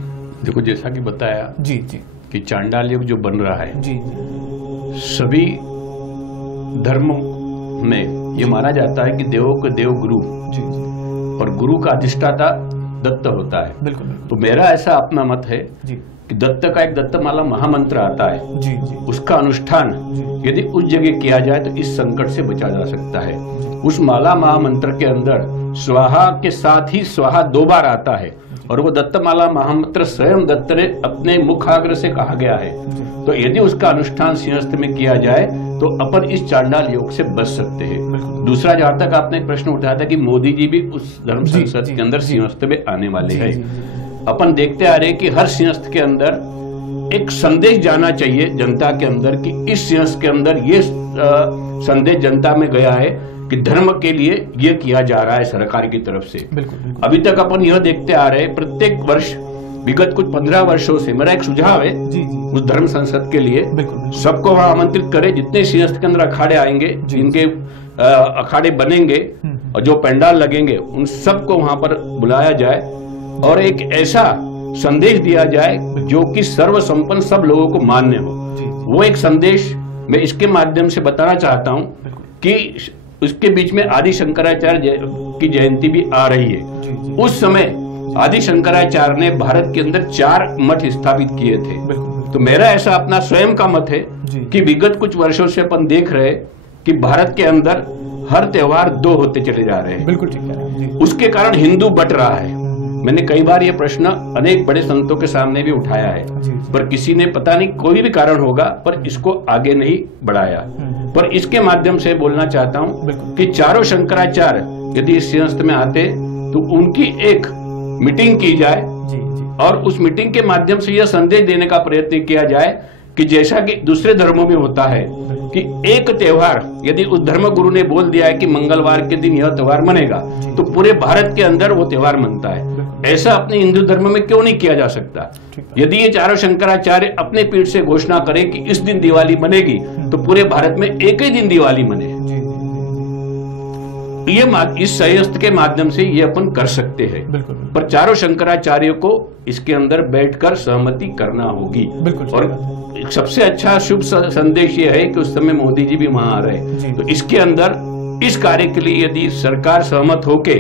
देखो, जैसा कि बताया जी जी कि चांडाल युग जो बन रहा है, जी सभी धर्मों में ये माना जाता है कि देवों के देव गुरु, जी और गुरु का अधिष्ठाता दत्त होता है। बिल्कुल बिल्कुल। तो मेरा ऐसा अपना मत है जी कि दत्त का एक दत्तमाला महामंत्र आता है, जी जी उसका अनुष्ठान यदि उस जगह किया जाए तो इस संकट से बचा जा सकता है। उस माला महामंत्र के अंदर स्वाहा के साथ ही स्वाहा 2 बार आता है, और वो दत्तमाला महामंत्र स्वयं दत्त ने अपने मुखाग्र से कहा गया है। तो यदि उसका अनुष्ठान सिंहस्थ में किया जाए तो अपन इस चांडाल योग से बच सकते हैं। दूसरा, जहां तक आपने एक प्रश्न उठाया था कि मोदी जी भी उस धर्म संसद के अंदर सिंहस्थ में आने वाले हैं, अपन देखते आ रहे कि हर सिंहस्थ के अंदर एक संदेश जाना चाहिए जनता के अंदर कि इस सिंहस्थ के अंदर ये संदेश जनता में गया है कि धर्म के लिए ये किया जा रहा है सरकार की तरफ से। बिल्कुल। अभी तक अपन यह देखते आ रहे प्रत्येक वर्ष विगत कुछ 15 वर्षों से, मेरा एक सुझाव है जी उस धर्म संसद के लिए, बिल्कुल सबको वहां आमंत्रित करें, जितने सिंहस्थ के अंदर अखाड़े आएंगे, जिनके अखाड़े बनेंगे और जो पंडाल लगेंगे, उन सबको वहां पर बुलाया जाए और एक ऐसा संदेश दिया जाए जो कि सर्व संपन्न सब लोगों को मान्य हो। वो एक संदेश मैं इसके माध्यम से बताना चाहता हूं कि उसके बीच में आदि शंकराचार्य की जयंती भी आ रही है। उस समय आदि शंकराचार्य ने भारत के अंदर 4 मठ स्थापित किए थे। तो मेरा ऐसा अपना स्वयं का मत है कि विगत कुछ वर्षों से अपन देख रहे कि भारत के अंदर हर त्योहार 2 होते चले जा रहे हैं। बिल्कुल ठीक है। उसके कारण हिंदू बट रहा है। मैंने कई बार ये प्रश्न अनेक बड़े संतों के सामने भी उठाया है, पर किसी ने पता नहीं कोई भी कारण होगा पर इसको आगे नहीं बढ़ाया। पर इसके माध्यम से बोलना चाहता हूं कि चारों शंकराचार्य यदि इस सिंहस्थ में आते तो उनकी एक मीटिंग की जाए और उस मीटिंग के माध्यम से यह संदेश देने का प्रयत्न किया जाए कि जैसा कि दूसरे धर्मों में होता है कि एक त्योहार यदि उस धर्म गुरु ने बोल दिया है कि मंगलवार के दिन यह त्योहार मनेगा तो पूरे भारत के अंदर वो त्योहार मनता है। ऐसा अपने हिंदू धर्म में क्यों नहीं किया जा सकता? यदि ये चारों शंकराचार्य अपने पीठ से घोषणा करें कि इस दिन दिवाली मनेगी तो पूरे भारत में एक ही दिन दिवाली मने। ये इस संयस्त्र के माध्यम से ये अपन कर सकते हैं। पर चारों शंकराचार्यों को इसके अंदर बैठकर सहमति करना होगी। और सबसे अच्छा शुभ संदेश ये है कि उस समय मोदी जी भी वहां आ रहे, तो इसके अंदर इस कार्य के लिए यदि सरकार सहमत होके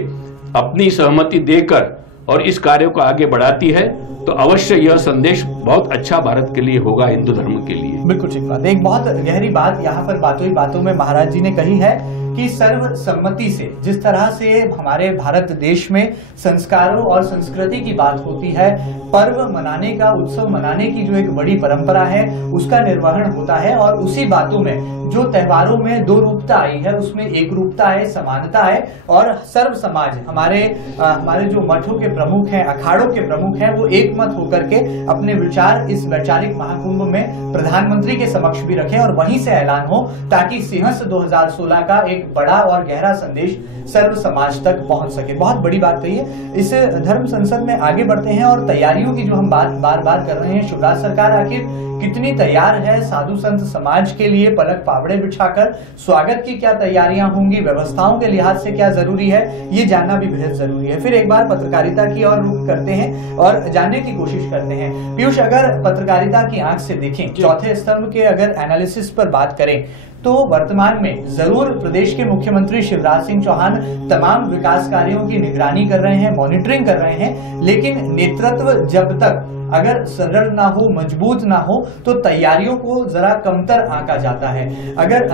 अपनी सहमति देकर और इस कार्य को आगे बढ़ाती है तो अवश्य यह संदेश बहुत अच्छा भारत के लिए होगा, हिंदू धर्म के लिए। बिल्कुल ठीक बात। एक बहुत गहरी बात यहाँ पर बातों ही बातों में महाराज जी ने कही है कि सर्वसम्मति से जिस तरह से हमारे भारत देश में संस्कारों और संस्कृति की बात होती है, पर्व मनाने का, उत्सव मनाने की जो एक बड़ी परंपरा है उसका निर्वहन होता है। और उसी बातों में जो त्योहारों में 2 रूपता आई है उसमें एक रूपता है, समानता है। और सर्व समाज हमारे जो मठों के प्रमुख हैं, अखाड़ों के प्रमुख हैं, वो एक मत होकर के अपने विचार इस वैचारिक महाकुंभ में प्रधानमंत्री के समक्ष भी रखें और वहीं से ऐलान हो ताकि सिंहस्थ 2016 का एक बड़ा और गहरा संदेश सर्व समाज तक पहुंच सके। बहुत बड़ी बात कही है। इस धर्म संसद में आगे बढ़ते हैं और तैयारियों की जो हम बार बार कर रहे हैं, शिवराज सरकार आखिर कितनी तैयार है साधु संत समाज के लिए पलक पावड़े बिछाकर? स्वागत की क्या तैयारियां होंगी, व्यवस्थाओं के लिहाज से क्या जरूरी है, ये जानना भी बेहद जरूरी है। फिर एक बार पत्रकारिता की ओर रुख करते हैं और जानने की कोशिश करते हैं। पीयूष, अगर पत्रकारिता की आंख से देखें, चौथे स्तंभ के अगर एनालिसिस पर बात करें तो वर्तमान में जरूर प्रदेश के मुख्यमंत्री शिवराज सिंह चौहान तमाम विकास कार्यों की निगरानी कर रहे हैं, मॉनिटरिंग कर रहे हैं, लेकिन नेतृत्व जब तक अगर सरल ना हो, मजबूत ना हो, तो तैयारियों को जरा कमतर आंका जाता है। अगर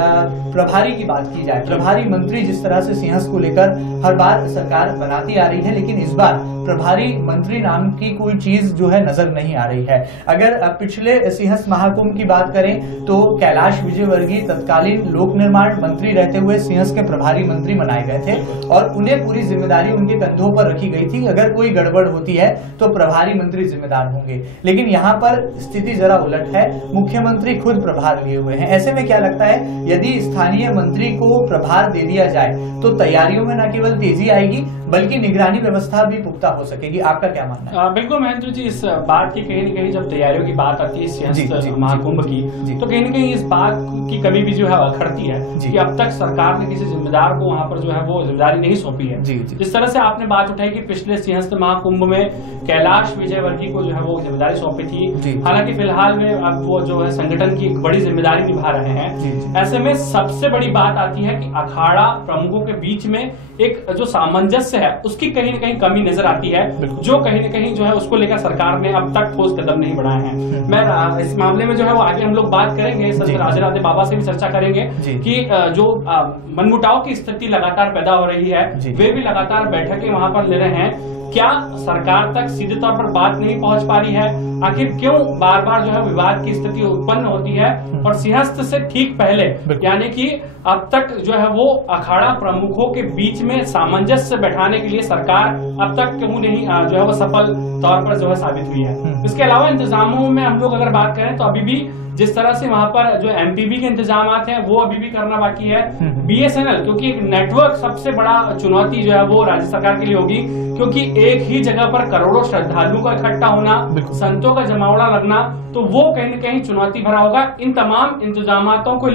प्रभारी की बात की जाए, प्रभारी मंत्री जिस तरह से सिंहस्थ को लेकर हर बार सरकार बनाती आ रही है, लेकिन इस बार प्रभारी मंत्री नाम की कोई चीज जो है नजर नहीं आ रही है। अगर पिछले सिंहस्थ महाकुंभ की बात करें तो कैलाश विजयवर्गीय तत्कालीन लोक निर्माण मंत्री रहते हुए सिंहस्थ के प्रभारी मंत्री बनाए गए थे और उन्हें पूरी जिम्मेदारी उनके कंधों पर रखी गई थी। अगर कोई गड़बड़ होती है तो प्रभारी मंत्री जिम्मेदार होंगे, लेकिन यहाँ पर स्थिति जरा उलट है, मुख्यमंत्री खुद प्रभार लिए हुए हैं। ऐसे में क्या लगता है, यदि स्थानीय मंत्री को प्रभार दे दिया जाए तो तैयारियों में न केवल तेजी आएगी बल्कि निगरानी व्यवस्था भी पुख्ता हो सकेगी। आपका क्या मानना है? बिल्कुल महेंद्र जी, इस बात की कहीं न कहीं जब तैयारियों की बात आती है सिंहस्थ महाकुंभ की, तो कहीं न कहीं इस बात की कमी भी जो है अखड़ती है कि अब तक सरकार ने किसी जिम्मेदार को वहां पर जो है वो जिम्मेदारी नहीं सौंपी है। जिस तरह से आपने बात उठाई कि पिछले सिंहस्थ महाकुंभ में कैलाश विजयवर्गीय को जो है वो जिम्मेदारी सौंपी थी, हालांकि फिलहाल में अब वो जो है संगठन की एक बड़ी जिम्मेदारी निभा रहे हैं। ऐसे में सबसे बड़ी बात आती है कि अखाड़ा प्रमुखों के बीच में एक जो सामंजस्य है उसकी कहीं न कहीं कमी नजर आती है, जो कहीं न कहीं जो है उसको लेकर सरकार ने अब तक ठोस कदम नहीं बढ़ाए हैं। मैं इस मामले में जो है वो आगे हम लोग बात करेंगे, संत राजराधे बाबा से भी चर्चा करेंगे कि जो मनमुटाव की स्थिति लगातार पैदा हो रही है, वे भी लगातार बैठकें वहां पर ले रहे हैं। क्या सरकार तक सीधे तौर पर बात नहीं पहुंच पा रही है? आखिर क्यों बार बार जो है विवाद की स्थिति उत्पन्न होती है? और सिंहस्थ से ठीक पहले यानी कि अब तक जो है वो अखाड़ा प्रमुखों के बीच में सामंजस्य बैठाने के लिए सरकार अब तक क्यों नहीं जो है वो सफल तौर पर जो है साबित हुई है? इसके अलावा इंतजामों में हम लोग अगर बात करें तो अभी भी जिस तरह से वहां पर जो एमपीबी के इंतजाम हैं वो अभी भी करना बाकी है। बीएसएनएल, क्योंकि नेटवर्क सबसे बड़ा चुनौती जो है वो राज्य सरकार के लिए होगी, क्योंकि एक ही जगह पर करोड़ों श्रद्धालुओं का इकट्ठा होना, संतों का जमावड़ा लगना, तो वो कहीं न कहीं चुनौती भरा होगा। इन तमाम इंतजामातों को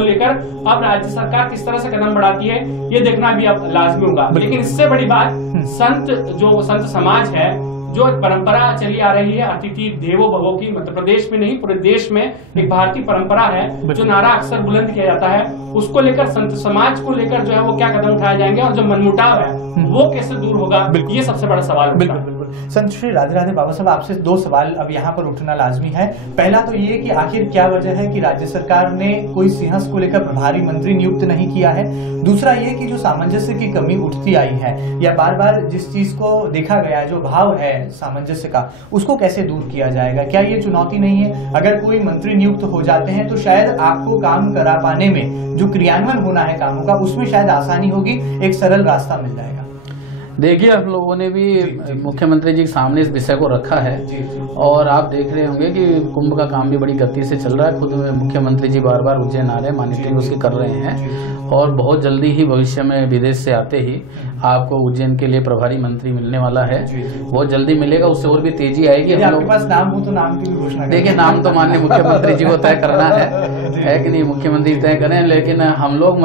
लेकर अब राज्य सरकार किस तरह से कदम बढ़ाती है ये देखना भी अब लाजमी होगा। लेकिन इससे बड़ी बात संत समाज है, जो परंपरा चली आ रही है अतिथि देवो भवो की, मध्य प्रदेश में नहीं पूरे देश में एक भारतीय परंपरा है, जो नारा अक्सर बुलंद किया जाता है, उसको लेकर संत समाज को लेकर जो है वो क्या कदम उठाए जाएंगे और जो मनमुटाव है वो कैसे दूर होगा, ये सबसे बड़ा सवाल होगा। संत श्री राधे राधे बाबा साहब, आपसे दो सवाल अब यहाँ पर उठना लाजमी है। पहला तो ये कि आखिर क्या वजह है कि राज्य सरकार ने कोई सिंहस्थ को लेकर प्रभारी मंत्री नियुक्त नहीं किया है? दूसरा ये कि जो सामंजस्य की कमी उठती आई है या बार बार जिस चीज को देखा गया है, जो भाव है सामंजस्य का, उसको कैसे दूर किया जाएगा? क्या ये चुनौती नहीं है? अगर कोई मंत्री नियुक्त हो जाते हैं तो शायद आपको काम करा पाने में, जो क्रियान्वयन होना है कामों का, उसमें शायद आसानी होगी, एक सरल रास्ता मिल जाएगा। देखिए, हम लोगों ने भी मुख्यमंत्री जी के सामने इस विषय को रखा है और आप देख रहे होंगे कि कुंभ का काम भी बड़ी गति से चल रहा है। खुद मुख्यमंत्री जी बार बार उज्जैन आ रहे हैं, मॉनिटरिंग उसकी कर रहे हैं और बहुत जल्दी ही भविष्य में विदेश से आते ही आपको उज्जैन के लिए प्रभारी मंत्री मिलने वाला है, बहुत जल्दी मिलेगा, उससे और भी तेजी आएगी। हम लोग, आपके पास नाम हो तो नाम की भी घोषणा, देखिए नाम तो माननीय मुख्यमंत्री जी को तय करना है कि नहीं, मुख्यमंत्री तय करें, लेकिन हम लोग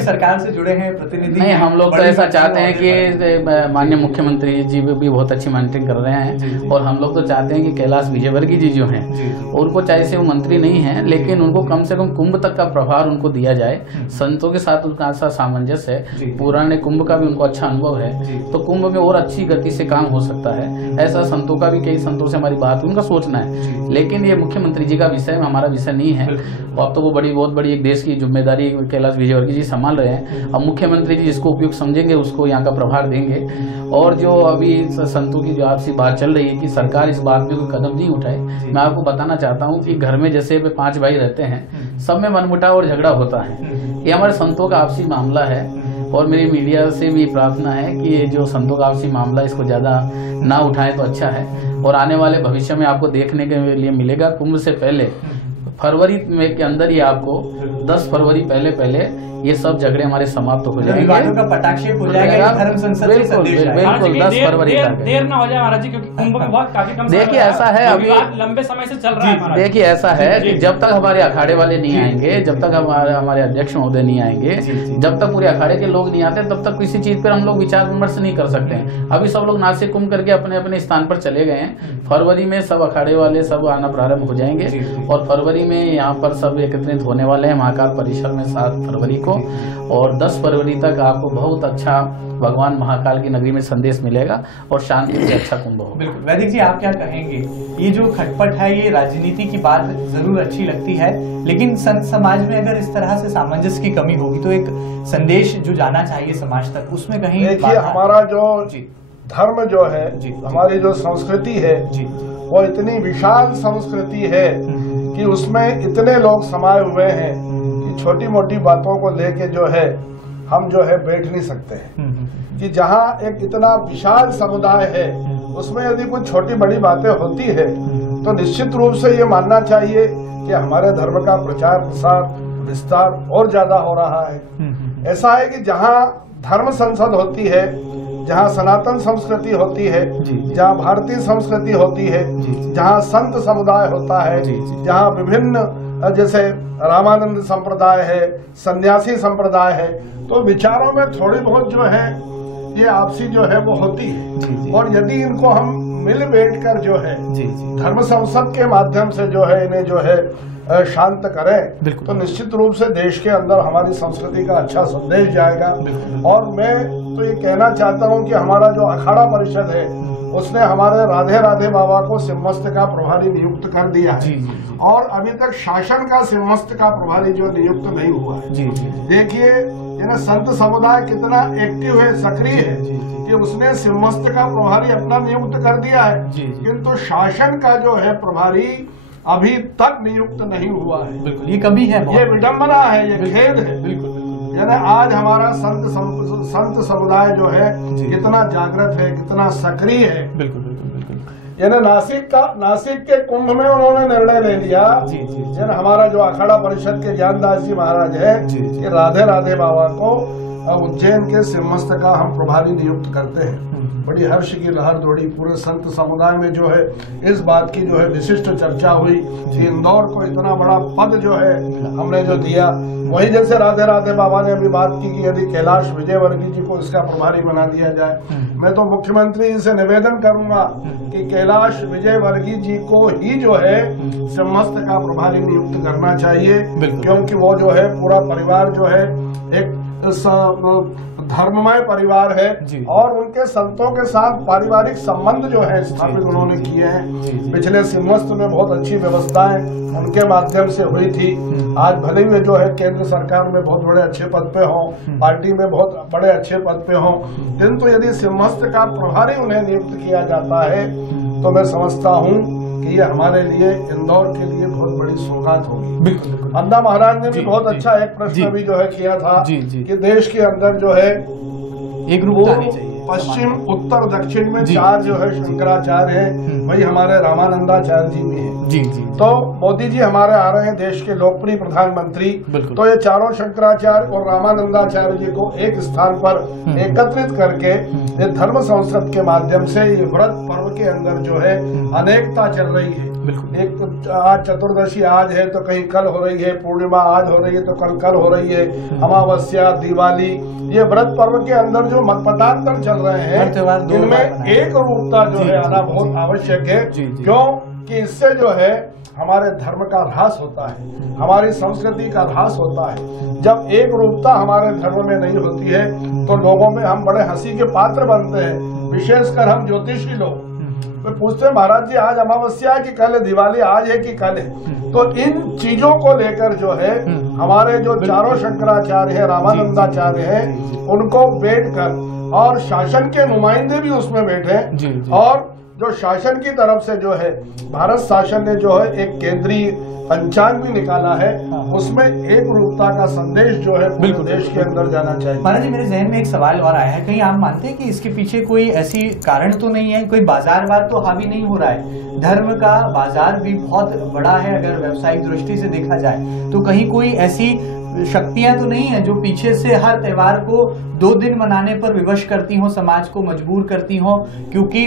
सरकार से जुड़े हैं प्रतिनिधि, नहीं हम लोग तो ऐसा चाहते हैं कि माननीय मुख्यमंत्री जी भी बहुत अच्छी मॉनिटरिंग कर रहे हैं और हम लोग तो चाहते हैं कि कैलाश विजयवर्गीय जी जो हैं उनको, चाहे से वो मंत्री नहीं है लेकिन उनको कम से कम कुंभ तक का प्रभार उनको दिया जाए। संतों के साथ उनका ऐसा सामंजस्य है, पुराने कुंभ का भी उनको अच्छा अनुभव है, तो कुंभ में और अच्छी गति से काम हो सकता है। ऐसा संतों का भी, कई संतों से हमारी बात हुई, उनका सोचना है, लेकिन ये मुख्यमंत्री जी का विषय, हमारा विषय नहीं है। अब तो वो बहुत बड़ी एक देश की जिम्मेदारी कैलाश विजयवर्गीय जी संभाल रहे हैं। अब मुख्यमंत्री जी जिसको उपयुक्त समझेंगे उसको यहाँ का प्रभार देंगे। और जो अभी संतों की जो आपसी बात चल रही है कि सरकार इस बात में कोई कदम नहीं उठाए, मैं आपको बताना चाहता हूँ कि घर में जैसे 5 भाई रहते हैं, सब में मनमुटाव और झगड़ा होता है, ये हमारे संतों का आपसी मामला है। और मेरी मीडिया से भी प्रार्थना है कि ये जो संतों का आपसी मामला, इसको ज्यादा ना उठाएं तो अच्छा है। और आने वाले भविष्य में आपको देखने के लिए मिलेगा, कुंभ से पहले फरवरी में के अंदर ही आपको 10 फरवरी पहले ये सब झगड़े हमारे समाप्त हो जाएंगे, विवादों का पटाक्षेप हो जाएगा, धर्म संसद से संदेश आएगा। 10 फरवरी तक देर ना हो जाए महाराज जी, क्योंकि कुंभ में बहुत काफी कम, देखिए ऐसा है, अभी लंबे समय से चल रहा है। देखिए ऐसा है कि जब तक हमारे अखाड़े वाले नहीं आएंगे, जब तक हमारे अध्यक्ष महोदय नहीं आएंगे, जब तक पूरे अखाड़े के लोग नहीं आते, तब तक किसी चीज पर हम लोग विचार विमर्श नहीं कर सकते हैं। अभी सब लोग नासिक कुंभ करके अपने अपने स्थान पर चले गए हैं। फरवरी में सब अखाड़े वाले सब आना प्रारंभ हो जाएंगे और फरवरी में यहाँ पर सब एकत्रित होने वाले हैं। वहाँ महाकाल परिसर में 7 फरवरी को, और 10 फरवरी तक आपको बहुत अच्छा भगवान महाकाल की नगरी में संदेश मिलेगा और शांति से अच्छा कुंभ होगा। बिल्कुल। वैदिक जी, आप क्या कहेंगे? ये जो खटपट है, ये राजनीति की बात जरूर अच्छी लगती है, लेकिन संत समाज में अगर इस तरह से सामंजस्य की कमी होगी तो एक संदेश जो जाना चाहिए समाज तक, उसमें कहीं देखिए, हमारा जो जी धर्म जो है, हमारी जो संस्कृति है, वो इतनी विशाल संस्कृति है कि उसमें इतने लोग समाये हुए हैं कि छोटी मोटी बातों को लेके जो है हम जो है बैठ नहीं सकते हैं। कि जहाँ एक इतना विशाल समुदाय है उसमें यदि कुछ छोटी बड़ी बातें होती है तो निश्चित रूप से ये मानना चाहिए कि हमारे धर्म का प्रचार प्रसार विस्तार और ज्यादा हो रहा है। ऐसा है कि जहाँ धर्म संसद होती है, जहाँ सनातन संस्कृति होती है, जहाँ भारतीय संस्कृति होती है, जहाँ संत समुदाय होता है, जहाँ विभिन्न जैसे रामानंद संप्रदाय है, सन्यासी संप्रदाय है, तो विचारों में थोड़ी बहुत जो है ये आपसी जो है वो होती है। और यदि इनको हम मिल बैठ कर जो है धर्म संसद के माध्यम से जो है इन्हें जो है शांत करें तो निश्चित रूप से देश के अंदर हमारी संस्कृति का अच्छा संदेश जाएगा। और मैं तो ये कहना चाहता हूँ कि हमारा जो अखाड़ा परिषद है उसने हमारे राधे राधे बाबा को सिम्मस्त का प्रभारी नियुक्त कर दिया है और अभी तक शासन का सिम्मस्त का प्रभारी जो नियुक्त नहीं हुआ है। देखिए संत समुदाय कितना एक्टिव है, सक्रिय है कि उसने सिम्मस्त का प्रभारी अपना नियुक्त कर दिया है, किंतु शासन का जो है प्रभारी अभी तक नियुक्त नहीं हुआ है। बिल्कुल, ये कमी है, ये विडंबना है, ये खेद है। बिल्कुल, यानी आज हमारा संत समुदाय जो है कितना जागृत है, कितना सक्रिय है। बिल्कुल बिल्कुल बिल्कुल। यानी नासिक के कुंभ में उन्होंने निर्णय ले लिया, यानी हमारा जो अखाड़ा परिषद के ज्ञानदास जी महाराज है कि राधे राधे बाबा को उज्जैन के सिम्मस्त का हम प्रभारी नियुक्त करते हैं। बड़ी हर्ष की लहर दौड़ी पूरे संत समुदाय में जो है इस बात की जो है विशिष्ट चर्चा हुई कि इंदौर को इतना बड़ा पद जो है हमने जो दिया। वही जैसे राधे राधे बाबा ने अभी बात की कि यदि कैलाश विजयवर्गीय जी को इसका प्रभारी बना दिया जाए, मैं तो मुख्यमंत्री जी से निवेदन करूंगा कि कैलाश विजयवर्गीय जी को ही जो है सिम्मस्त का प्रभारी नियुक्त करना चाहिए, क्योंकि वो जो है पूरा परिवार जो है एक धर्ममय परिवार है और उनके संतों के साथ पारिवारिक संबंध जो है स्थापित उन्होंने किए हैं। पिछले सिम्मस्त में बहुत अच्छी व्यवस्थाएं उनके माध्यम से हुई थी। आज भले ही जो है केंद्र सरकार में बहुत बड़े अच्छे पद पे हों, पार्टी में बहुत बड़े अच्छे पद पे हों, किंतु यदि सिम्मस्त का प्रभारी उन्हें नियुक्त किया जाता है तो मैं समझता हूँ कि ये हमारे लिए इंदौर के लिए बहुत बड़ी सौगात होगी। बिल्कुल। अन्ना महाराज ने भी बहुत अच्छा एक प्रश्न भी जो है किया था कि देश के अंदर जो है एक रूपता आनी चाहिए, पश्चिम उत्तर दक्षिण में 4 जो है शंकराचार्य हैं, वही हमारे रामानंदाचार्य जी भी हैं। तो मोदी जी हमारे आ रहे हैं, देश के लोकप्रिय प्रधानमंत्री, तो ये चारों शंकराचार्य और रामानंदाचार्य जी को एक स्थान पर एकत्रित करके ये धर्म संसद के माध्यम से ये व्रत पर्व के अंदर जो है अनेकता चल रही है। एक तो आज चतुर्दशी आज है तो कहीं कल हो रही है, पूर्णिमा आज हो रही है तो कल हो रही है, अमावस्या, दिवाली, ये व्रत पर्व के अंदर जो मतपटांतर चल रहे हैं इनमें एक रूपता जो है आना बहुत आवश्यक है। क्यों कि इससे जो है हमारे धर्म का ह्रास होता है, हमारी संस्कृति का ह्रास होता है। जब एक रूपता हमारे धर्म में नहीं होती है तो लोगों में हम बड़े हंसी के पात्र बनते हैं, विशेषकर हम ज्योतिषी लोग। तो पूछते हैं महाराज जी आज अमावस्या है कि कल है, दिवाली आज है कि कल है। तो इन चीजों को लेकर जो है हमारे जो चारों शंकराचार्य है, रामानंदाचार्य है, उनको बैठकर और शासन के नुमाइंदे भी उसमें बैठे और जो शासन की तरफ से जो है भारत शासन ने जो है एक केंद्रीय पंचांग भी निकाला है, उसमें एक रूपता का संदेश जो है पूरे देश के अंदर जाना चाहिए। महाराज जी, मेरे जहन में एक सवाल और आया है, कहीं आप मानते हैं कि इसके पीछे कोई ऐसी कारण तो नहीं है, कोई बाजारवाद तो हावी नहीं हो रहा है? धर्म का बाजार भी बहुत बड़ा है अगर व्यवसायिक दृष्टि से देखा जाए, तो कहीं कोई ऐसी शक्तियां तो नहीं है जो पीछे से हर त्योहार को 2 दिन मनाने पर विवश करती हो, समाज को मजबूर करती हो? क्योंकि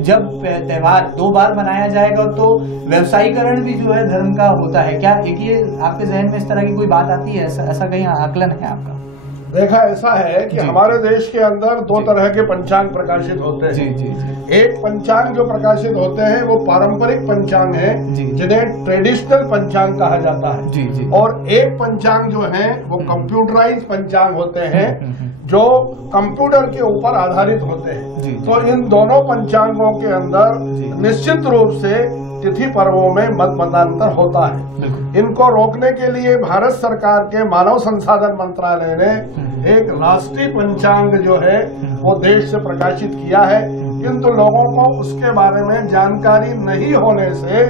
जब त्योहार 2 बार मनाया जाएगा तो व्यवसायीकरण भी जो है धर्म का होता है। क्या एक ये आपके जहन में इस तरह की कोई बात आती है? ऐसा कहीं आकलन है आपका? देखा ऐसा है कि हमारे देश के अंदर दो तरह के पंचांग प्रकाशित होते हैं। जी जी जी। एक पंचांग जो प्रकाशित होते हैं वो पारंपरिक पंचांग है, जिन्हें ट्रेडिशनल पंचांग कहा जाता है। जी जी। और एक पंचांग जो है वो कंप्यूटराइज पंचांग होते हैं, जो कंप्यूटर के ऊपर आधारित होते हैं। तो इन दोनों पंचांगों के अंदर निश्चित रूप से तिथि पर्वों में मत मतांतर होता है। इनको रोकने के लिए भारत सरकार के मानव संसाधन मंत्रालय ने एक राष्ट्रीय पंचांग जो है वो देश से प्रकाशित किया है, किंतु लोगों को उसके बारे में जानकारी नहीं होने से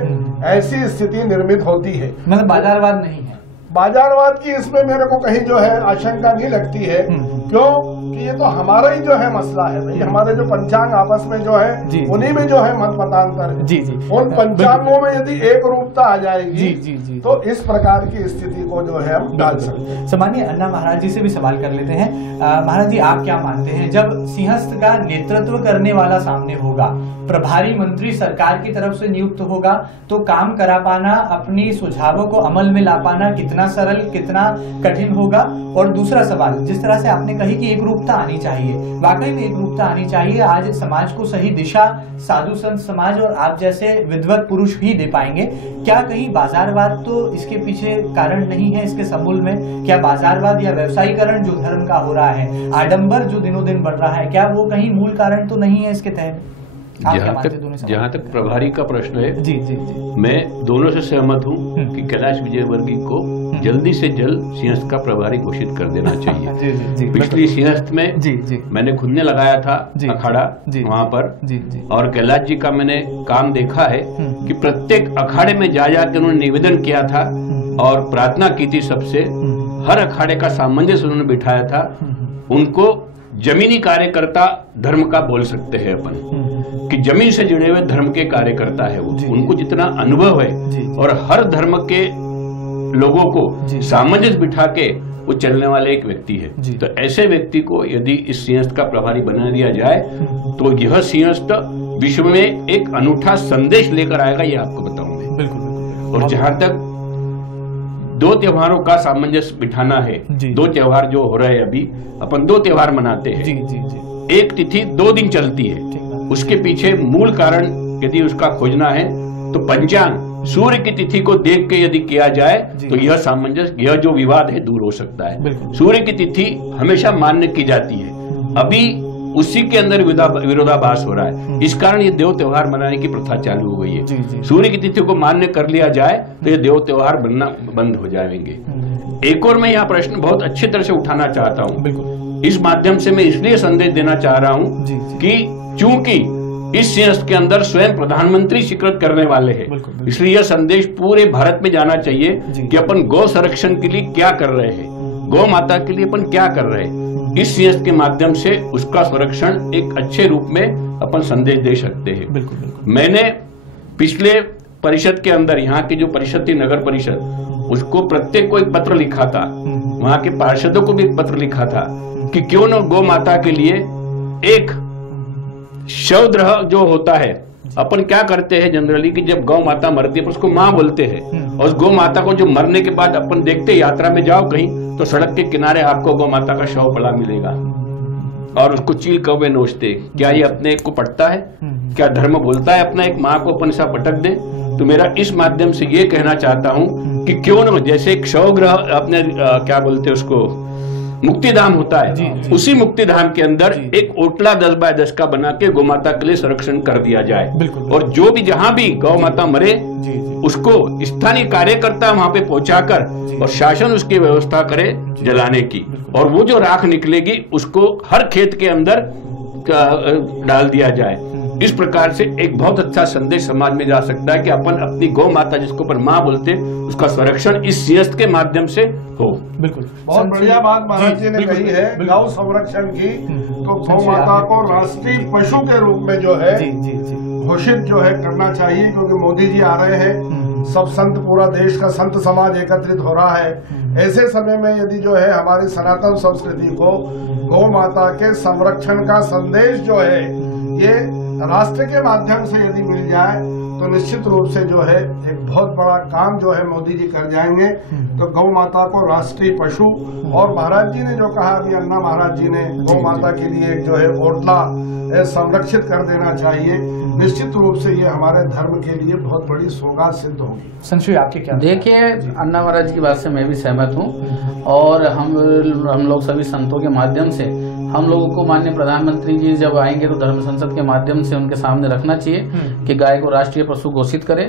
ऐसी स्थिति निर्मित होती है। मतलब बाजारवाद नहीं है। बाजारवाद की इसमें मेरे को कहीं जो है आशंका नहीं लगती है। क्यों कि ये तो हमारा ही जो है मसला है भाई, हमारे जो पंचांग आपस में जो है उन्हीं में जो है मत मतांतर है। जी जी। उन पंचांगों में यदि एक रूपता आ जाएगी जी जी तो इस प्रकार की स्थिति को जो है हम डाल सकते हैं। सामान्य अन्ना महाराज जी से भी सवाल कर लेते हैं। महाराज जी, आप क्या मानते हैं, जब सिंहस्थ का नेतृत्व करने वाला सामने होगा, प्रभारी मंत्री सरकार की तरफ से नियुक्त होगा, तो काम करा पाना, अपनी सुझावों को अमल में ला पाना कितना सरल कितना कठिन होगा? और दूसरा सवाल, जिस तरह से आपने कही कि एक रूपता आनी चाहिए, वाकई में एक रूपता आनी चाहिए। आज समाज को सही दिशा साधु संत समाज और आप जैसे विद्वत पुरुष ही दे पाएंगे। क्या कहीं बाजारवाद तो इसके पीछे कारण नहीं है? इसके समूल में क्या बाजारवाद या व्यवसायीकरण जो धर्म का हो रहा है, आडंबर जो दिनों दिन बढ़ रहा है, क्या वो कहीं मूल कारण तो नहीं है इसके तहत? जहाँ तक प्रभारी का प्रश्न है, जी जी जी, मैं दोनों से सहमत हूँ कि कैलाश विजयवर्गीय को जल्दी से जल्द सिंहस्थ का प्रभारी घोषित कर देना चाहिए। जी जी जी, पिछली सिंहस्थ में जी जी मैंने खुद ने लगाया था अखाड़ा वहाँ पर, जी जी, और कैलाश जी का मैंने काम देखा है कि प्रत्येक अखाड़े में जा जाकर उन्होंने निवेदन किया था और प्रार्थना की थी सबसे, हर अखाड़े का सामंजस्य उन्होंने बिठाया था। उनको जमीनी कार्यकर्ता धर्म का बोल सकते हैं अपन, कि जमीन से जुड़े हुए धर्म के कार्यकर्ता है वो, उनको जितना अनुभव है और हर धर्म के लोगों को सामंजस्य बिठा के वो चलने वाले एक व्यक्ति है। तो ऐसे व्यक्ति को यदि इस सिंहस्थ का प्रभारी बना दिया जाए तो यह सिंहस्थ विश्व में एक अनूठा संदेश लेकर आएगा, ये आपको बताऊंगा। बिल्कुल। और जहां तक दो त्योहारों का सामंजस्य बिठाना है, दो त्योहार जो हो रहे हैं अभी, अपन दो त्योहार मनाते हैं। जी जी जी। एक तिथि 2 दिन चलती है, उसके पीछे मूल कारण यदि उसका खोजना है तो पंचांग सूर्य की तिथि को देख के यदि किया जाए तो यह सामंजस्य, यह जो विवाद है दूर हो सकता है। सूर्य की तिथि हमेशा मान्य की जाती है, अभी उसी के अंदर विरोधाभास हो रहा है। इस कारण ये देव त्योहार मनाने की प्रथा चालू हो गई है। सूर्य की तिथि को मान्य कर लिया जाए तो ये देव त्योहार बनना बंद हो जाएंगे। एक और मैं यहाँ प्रश्न बहुत अच्छी तरह से उठाना चाहता हूँ, इस माध्यम से मैं इसलिए संदेश देना चाह रहा हूँ कि चूंकि इस सिंहस्थ के अंदर स्वयं प्रधानमंत्री स्वीकृत करने वाले हैं, इसलिए यह संदेश पूरे भारत में जाना चाहिए कि अपन गौ संरक्षण के लिए क्या कर रहे हैं, गौ माता के लिए अपन क्या कर रहे हैं। इस सिंहस्थ के माध्यम से उसका संरक्षण एक अच्छे रूप में अपन संदेश दे सकते हैं। मैंने पिछले परिषद के अंदर, यहाँ की जो परिषद थी नगर परिषद, उसको प्रत्येक को एक पत्र लिखा था, वहां के पार्षदों को भी एक पत्र लिखा था कि क्यों न गौ माता के लिए एक शवद्रह जो होता है, अपन क्या करते हैं जनरली कि जब गौ माता मरती है उसको माँ बोलते हैं, और उस गौ माता को जो मरने के बाद अपन देखते यात्रा में जाओ कहीं तो सड़क के किनारे आपको गौ माता का शव पड़ा मिलेगा और उसको चील कौवे नोचते। क्या ये अपने को पटता है? क्या धर्म बोलता है अपना एक माँ को अपन ऐसा पटक दे? तो मेरा इस माध्यम से ये कहना चाहता हूँ कि क्यों न जैसे एक शवग्रह अपने क्या बोलते हैं उसको मुक्तिधाम होता है, उसी मुक्तिधाम के अंदर एक ओटला 10 बाय 10 का बना के गौ माता के लिए संरक्षण कर दिया जाए। और जो भी जहां भी गौ माता मरे उसको स्थानीय कार्यकर्ता वहां पे पहुंचाकर और शासन उसकी व्यवस्था करे जलाने की, और वो जो राख निकलेगी उसको हर खेत के अंदर डाल दिया जाए। इस प्रकार से एक बहुत अच्छा संदेश समाज में जा सकता है कि अपन अपनी गौ माता जिसको अपन माँ बोलते उसका संरक्षण इस सिंहस्थ के माध्यम से हो। बिल्कुल, बहुत बढ़िया बात महाराज जी ने कही है गौ संरक्षण की। तो गौ माता को राष्ट्रीय पशु के रूप में जो है घोषित जो है करना चाहिए, क्योंकि मोदी जी आ रहे हैं, सब संत, पूरा देश का संत समाज एकत्रित हो रहा है। ऐसे समय में यदि जो है हमारी सनातन संस्कृति को गौ माता के संरक्षण का संदेश जो है ये राष्ट्र के माध्यम से यदि मिल जाए तो निश्चित रूप से जो है एक बहुत बड़ा काम जो है मोदी जी कर जाएंगे। तो गौ माता को राष्ट्रीय पशु, और महाराज जी ने जो कहा अभी अन्ना महाराज जी ने, गौ माता के लिए एक जो है ओटला संरक्षित कर देना चाहिए। निश्चित रूप से ये हमारे धर्म के लिए बहुत बड़ी सौगात सिद्ध होगी। संशय आपके क्या? देखिए, अन्ना महाराज की बात से मैं भी सहमत हूँ, और हम लोग सभी संतों के माध्यम से हम लोगों को माननीय प्रधानमंत्री जी जब आएंगे तो धर्म संसद के माध्यम से उनके सामने रखना चाहिए कि गाय को राष्ट्रीय पशु घोषित करें,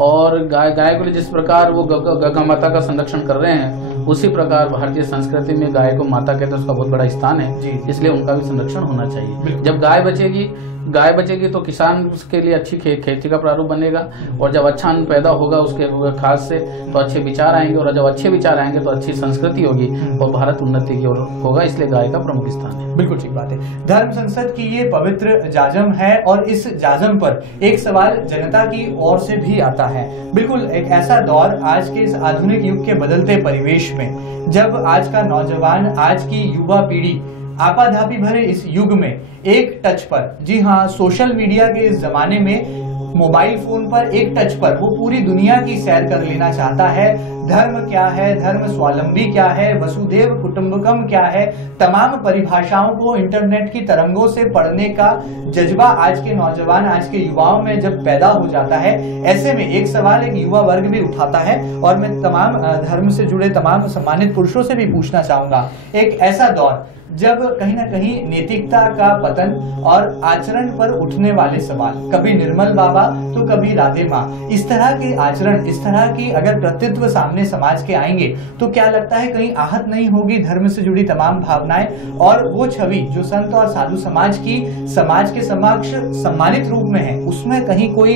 और गाय को जिस प्रकार वो गौ माता का संरक्षण कर रहे हैं उसी प्रकार भारतीय संस्कृति में गाय को माता कहते हैं, उसका बहुत बड़ा स्थान है, इसलिए उनका भी संरक्षण होना चाहिए। जब गाय बचेगी तो किसान के लिए अच्छी खेती का प्रारूप बनेगा, और जब अच्छा अन्न पैदा होगा उसके खाद से तो अच्छे विचार आएंगे, और जब अच्छे विचार आएंगे तो अच्छी संस्कृति होगी और भारत उन्नति की ओर होगा, इसलिए गाय का प्रमुख स्थान है। बिल्कुल ठीक बात है। धर्म संसद की ये पवित्र जाजम है, और इस जाजम पर एक सवाल जनता की ओर से भी आता है। बिल्कुल एक ऐसा दौर आज के इस आधुनिक युग के बदलते परिवेश में, जब आज का नौजवान, आज की युवा पीढ़ी आपाधापी भरे इस युग में एक टच पर, जी हाँ, सोशल मीडिया के इस जमाने में मोबाइल फोन पर एक टच पर वो पूरी दुनिया की सैर कर लेना चाहता है। धर्म क्या है, धर्म स्वावलंबी क्या है, वसुदेव कुटुंबकम क्या है, तमाम परिभाषाओं को इंटरनेट की तरंगों से पढ़ने का जज्बा आज के नौजवान, आज के युवाओं में जब पैदा हो जाता है, ऐसे में एक सवाल एक युवा वर्ग भी उठाता है, और मैं तमाम धर्म से जुड़े तमाम सम्मानित पुरुषों से भी पूछना चाहूंगा, एक ऐसा दौर जब कहीं ना कहीं नैतिकता का पतन और आचरण पर उठने वाले सवाल, कभी निर्मल बाबा तो कभी राधे माँ, इस तरह के आचरण, इस तरह की अगर कृतित्व सामने समाज के आएंगे तो क्या लगता है कहीं आहत नहीं होगी धर्म से जुड़ी तमाम भावनाएं, और वो छवि जो संत और साधु समाज की समाज के समक्ष सम्मानित रूप में है उसमें कहीं कोई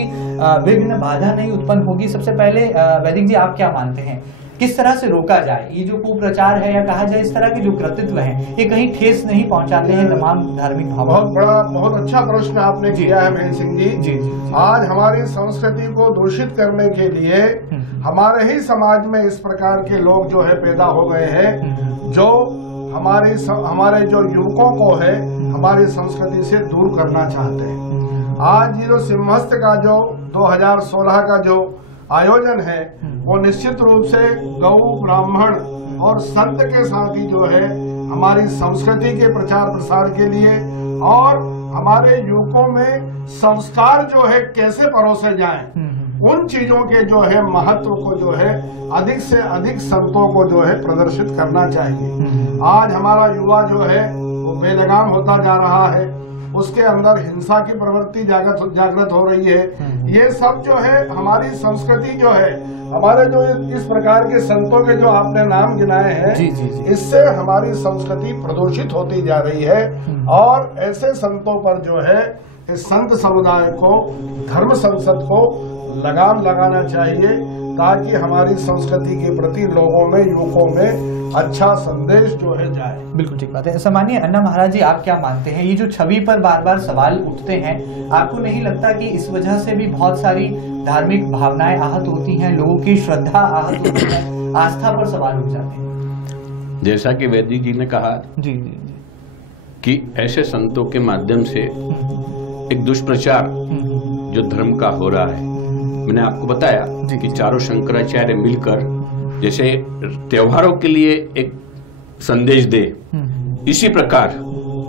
विघ्न बाधा नहीं उत्पन्न होगी? सबसे पहले वैदिक जी, आप क्या मानते हैं, किस तरह से रोका जाए ये जो कुप्रचार है, या कहा जाए इस तरह के जो कृतित्व हैं, ये कहीं ठेस नहीं पहुंचाते हैं तमाम धार्मिक भावनाओं? बहुत अच्छा प्रश्न आपने किया है महेश सिंह जी। आज हमारी संस्कृति को दूषित करने के लिए हमारे ही समाज में इस प्रकार के लोग जो है पैदा हो गए हैं, जो हमारे जो युवकों को है हमारी संस्कृति से दूर करना चाहते हैं। आज ये जो सिंहस्थ का जो 2016 का जो आयोजन है वो निश्चित रूप से गौ, ब्राह्मण और संत के साथ ही जो है हमारी संस्कृति के प्रचार प्रसार के लिए, और हमारे युवकों में संस्कार जो है कैसे परोसे जाएं, उन चीजों के जो है महत्व को जो है अधिक से अधिक संतों को जो है प्रदर्शित करना चाहिए। आज हमारा युवा जो है वो बेलगाम होता जा रहा है, उसके अंदर हिंसा की प्रवृत्ति जागृत हो रही है। ये सब जो है हमारी संस्कृति जो है, हमारे जो इस प्रकार के संतों के जो आपने नाम गिनाए हैं, इससे हमारी संस्कृति प्रदूषित होती जा रही है। और ऐसे संतों पर जो है इस संत समुदाय को, धर्म संसद को लगाम लगाना चाहिए, ताकि हमारी संस्कृति के प्रति लोगों में, युवकों में अच्छा संदेश जो है जाए। बिल्कुल ठीक बात है। सम्मानीय अन्ना महाराज जी, आप क्या मानते हैं, ये जो छवि पर बार बार सवाल उठते हैं, आपको नहीं लगता कि इस वजह से भी बहुत सारी धार्मिक भावनाएं आहत होती हैं, लोगों की श्रद्धा आहत होती है, आस्था पर सवाल उठ जाते हैं? जैसा कि वैदिक जी ने कहा कि ऐसे संतों के माध्यम से एक दुष्प्रचार जो धर्म का हो रहा है, मैंने आपको बताया कि चारों शंकराचार्य मिलकर जैसे त्योहारों के लिए एक संदेश दे, इसी प्रकार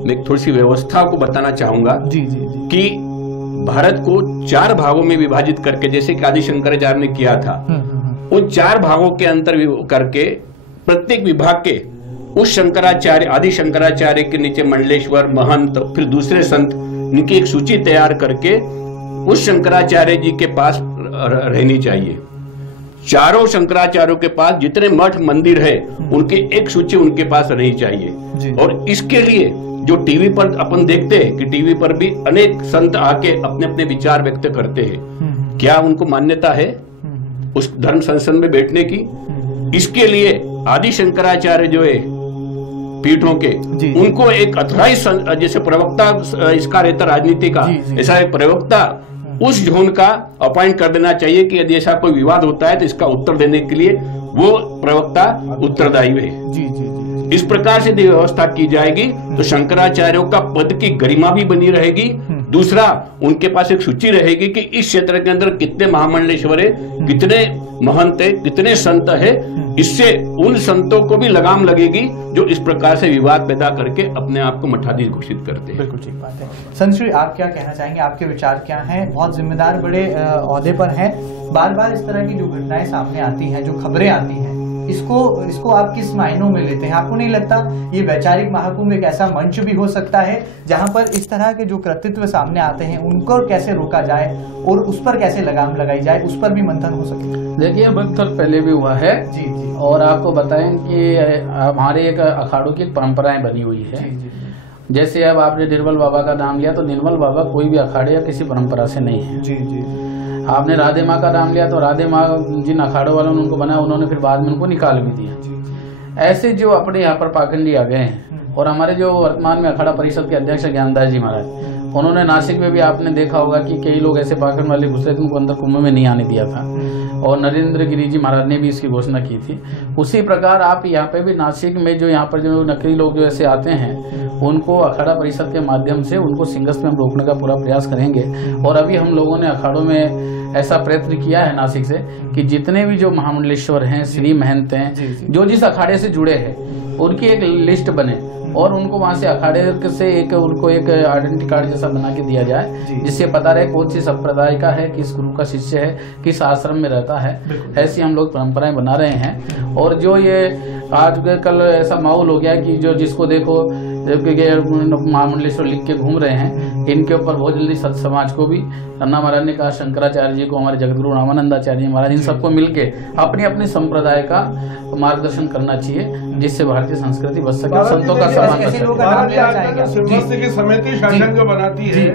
मैं थोड़ी सी व्यवस्था को बताना चाहूंगा कि भारत को 4 भागों में विभाजित करके, जैसे कि आदि शंकराचार्य ने किया था, उन 4 भागों के अंतर करके प्रत्येक विभाग के उस शंकराचार्य, आदि शंकराचार्य के नीचे मंडलेश्वर, महंत, फिर दूसरे संत, इनकी एक सूची तैयार करके उस शंकराचार्य जी के पास रहनी चाहिए। चारों शंकराचार्यों के पास जितने मठ मंदिर है उनकी एक सूची उनके पास रहनी चाहिए। और इसके लिए जो टीवी पर अपन देखते हैं कि टीवी पर भी अनेक संत आके अपने अपने विचार व्यक्त करते हैं, क्या उनको मान्यता है उस धर्म संसद में बैठने की? इसके लिए आदि शंकराचार्य जो है पीठों के, उनको एक अथराइज जैसे प्रवक्ता इसका रहता राजनीति का, ऐसा एक प्रवक्ता उस जोन का अपॉइंट कर देना चाहिए कि यदि ऐसा कोई विवाद होता है तो इसका उत्तर देने के लिए वो प्रवक्ता उत्तरदायी है। इस प्रकार से यदि व्यवस्था की जाएगी तो शंकराचार्यों का पद की गरिमा भी बनी रहेगी। दूसरा, उनके पास एक सूची रहेगी कि इस क्षेत्र के अंदर कितने महामंडलेश्वर है, कितने महंत है, कितने संत है। इससे उन संतों को भी लगाम लगेगी जो इस प्रकार से विवाद पैदा करके अपने आप को मठाधीश घोषित करते हैं। बिल्कुल ठीक बात है। संत श्री, आप क्या कहना चाहेंगे, आपके विचार क्या हैं? बहुत जिम्मेदार बड़े ओहदे पर हैं, बार बार इस तरह की जो घटनाएं सामने आती हैं, जो खबरें आती हैं, इसको आप किस मायनों में लेते हैं? आपको नहीं लगता ये वैचारिक महाकुंभ एक ऐसा मंच भी हो सकता है जहां पर इस तरह के जो कृतित्व सामने आते हैं उनको कैसे रोका जाए और उस पर कैसे लगाम लगाई जाए, उस पर भी मंथन हो सके? देखिए, मंथन पहले भी हुआ है जी जी, और आपको बताएं कि हमारे एक अखाड़ों की परंपराएं बनी हुई है। जी जी, जैसे अब आपने निर्मल बाबा का नाम लिया, तो निर्मल बाबा कोई भी अखाड़े या किसी परंपरा से नहीं है। जी जी, आपने राधे माँ का नाम लिया, तो राधे माँ जिन अखाड़ों वालों ने उनको बनाया, उन्होंने फिर बाद में उनको निकाल भी दिया। ऐसे जो अपने यहाँ पर पाखंडी आ गए हैं, और हमारे जो वर्तमान में अखाड़ा परिषद के अध्यक्ष ज्ञानदास जी महाराज, उन्होंने नासिक में भी आपने देखा होगा कि कई लोग ऐसे पाखंड वाले घुसे थे, उनको अंदर कुंभ में नहीं आने दिया था, और नरेंद्र गिरी जी महाराज ने भी इसकी घोषणा की थी। उसी प्रकार आप यहाँ पे भी नासिक में जो यहाँ पर जो नकली लोग जो ऐसे आते हैं, उनको अखाड़ा परिषद के माध्यम से उनको सिंगस्त में हम रोकने का पूरा प्रयास करेंगे। और अभी हम लोगों ने अखाड़ों में ऐसा प्रयत्न किया है नासिक से कि जितने भी जो महामंडलेश्वर हैं, श्री महंत हैं, जो जिस अखाड़े से जुड़े हैं, उनकी एक लिस्ट बने और उनको वहां से अखाड़े से उनको एक आइडेंटिटी कार्ड जैसा बना के दिया जाए, जिससे पता रहे कौन सी संप्रदाय का है, किस गुरु का शिष्य है, किस आश्रम में रहता है। ऐसी हम लोग परंपराएं बना रहे हैं। और जो ये आज कल ऐसा माहौल हो गया है कि जो जिसको देखो महामंडलेश्वर लिख के घूम रहे हैं, इनके ऊपर बहुत जल्दी सत समाज को भी, अन्ना महाराज ने कहा, शंकराचार्य जी को, हमारे जगतगुरु रामानंदाचार्य जी महाराज, इन सबको मिलके अपनी अपनी संप्रदाय का मार्गदर्शन करना चाहिए, जिससे भारतीय संस्कृति बच सके, संतों का सम्मान कर सके। सिंहस्थ की समिति शासन जो बनाती है,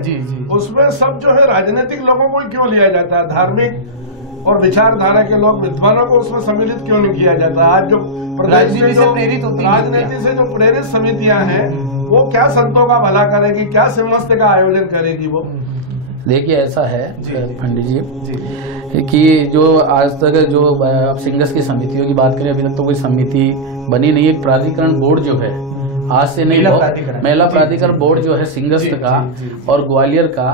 उसमें सब जो है राजनीतिक लोगों को क्यों लिया जाता है? धार्मिक और विचारधारा के लोग, विद्वानों को उसमें सम्मिलित क्यों नहीं किया जाता? आज जो राजनीति से प्रेरित होती है, राजनीति से जो प्रेरित समितियां हैं, वो क्या संतों का भला करेगी, क्या सिंहस्थ का आयोजन करेगी? वो देखिए, ऐसा है पंडित जी कि जो आज तक जो अब सिंगस्त की समितियों की बात करें, अभी तक तो कोई समिति बनी नहीं। एक प्राधिकरण बोर्ड जो है, आज से नहीं, महिला प्राधिकरण बोर्ड जो है सिंगस्त का और ग्वालियर का,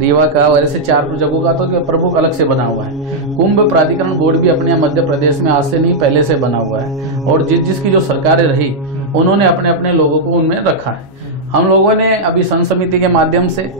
रीवा का, और ऐसे 4 जगहों का तो प्रमुख अलग से बना हुआ है। कुंभ प्राधिकरण बोर्ड भी अपने मध्य प्रदेश में आज से नहीं, पहले से बना हुआ है। और जिसकी जो सरकारें रही, उन्होंने अपने अपने लोगों को उनमें रखा है। हम लोगों ने अभी संत समिति के माध्यम से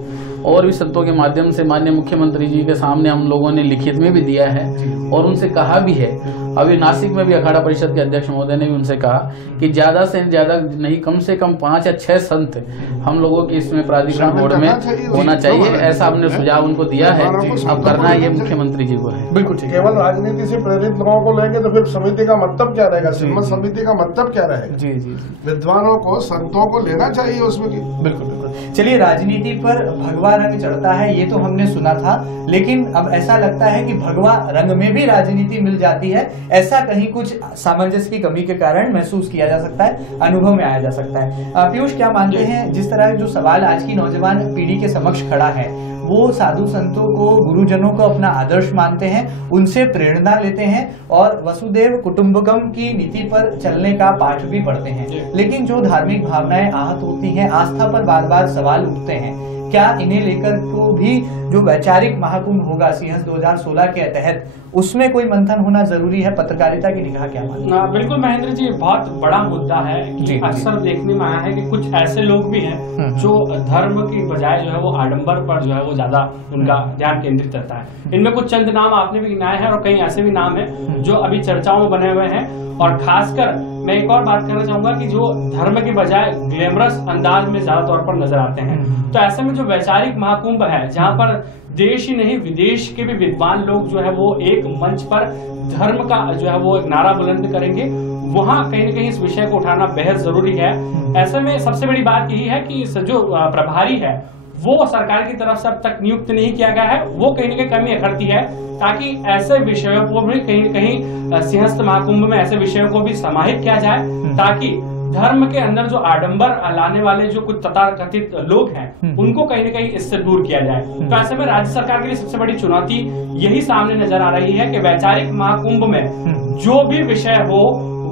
और भी संतों के माध्यम से माननीय मुख्यमंत्री जी के सामने हम लोगों ने लिखित में भी दिया है और उनसे कहा भी है। अभी नासिक में भी अखाड़ा परिषद के अध्यक्ष महोदय ने भी उनसे कहा कि ज्यादा से ज्यादा नहीं, कम से कम 5 या 6 संत हम लोगों की इसमें प्राधिकरण बोर्ड में होना चाहिए, ऐसा हमने सुझाव उनको दिया है। अब करना ये मुख्यमंत्री जी को है। बिल्कुल, केवल राजनीति से प्रेरित लोगों को लेंगे तो फिर समिति का मतलब क्या रहेगा? सिंहस्थ समिति का मतलब क्या रहेगा? जी जी, विद्वानों को, संतों को लेना चाहिए उसमें। बिल्कुल बिल्कुल। चलिए, राजनीति पर भगवा रंग चढ़ता है, ये तो हमने सुना था, लेकिन अब ऐसा लगता है कि भगवा रंग में भी राजनीति मिल जाती है। ऐसा कहीं कुछ सामंजस्य की कमी के कारण महसूस किया जा सकता है, अनुभव में आया जा सकता है। पीयूष, क्या मानते हैं, जिस तरह जो सवाल आज की नौजवान पीढ़ी के समक्ष खड़ा है, वो साधु संतों को, गुरुजनों को अपना आदर्श मानते हैं, उनसे प्रेरणा लेते हैं और वसुदेव कुटुंबकम की नीति पर चलने का पाठ भी पढ़ते हैं, लेकिन जो धार्मिक भावनाएं आहत होती हैं, आस्था पर बार बार सवाल उठते हैं, क्या इन्हें लेकर को भी जो वैचारिक महाकुंभ होगा सिंहस्थ 2016 के तहत, उसमें कोई मंथन होना जरूरी है? पत्रकारिता की निगाह क्या मानते हैं? बिल्कुल महेंद्र जी, बहुत बड़ा मुद्दा है कि अक्सर देखने में आया है कि कुछ ऐसे लोग भी हैं जो धर्म की बजाय जो है वो आडंबर पर जो है वो ज्यादा उनका ध्यान केंद्रित रहता है। इनमें कुछ चंद नाम आपने भी गिनाए हैं और कई ऐसे भी नाम हैं जो अभी चर्चाओं में बने हुए हैं। और खासकर मैं एक और बात करना चाहूंगा कि जो धर्म की बजाय ग्लैमरस अंदाज में ज्यादा तौर पर नजर आते हैं, तो ऐसे में जो वैचारिक महाकुंभ है, जहां पर देश ही नहीं विदेश के भी विद्वान लोग जो है वो एक मंच पर धर्म का जो है वो एक नारा बुलंद करेंगे, वहां कहीं न कहीं इस विषय को उठाना बेहद जरूरी है। ऐसे में सबसे बड़ी बात यही है कि जो प्रभारी है वो सरकार की तरफ से अब तक नियुक्त नहीं किया गया है, वो कहीं न कहीं कमी अखरती है, ताकि ऐसे विषयों को भी कहीं न कहीं सिंहस्थ महाकुंभ में ऐसे विषयों को भी समाहित किया जाए, ताकि धर्म के अंदर जो आडंबर लाने वाले जो कुछ तथाकथित लोग हैं उनको कहीं न कहीं इससे दूर किया जाए। तो ऐसे में राज्य सरकार के लिए सबसे बड़ी चुनौती यही सामने नजर आ रही है कि वैचारिक महाकुंभ में जो भी विषय हो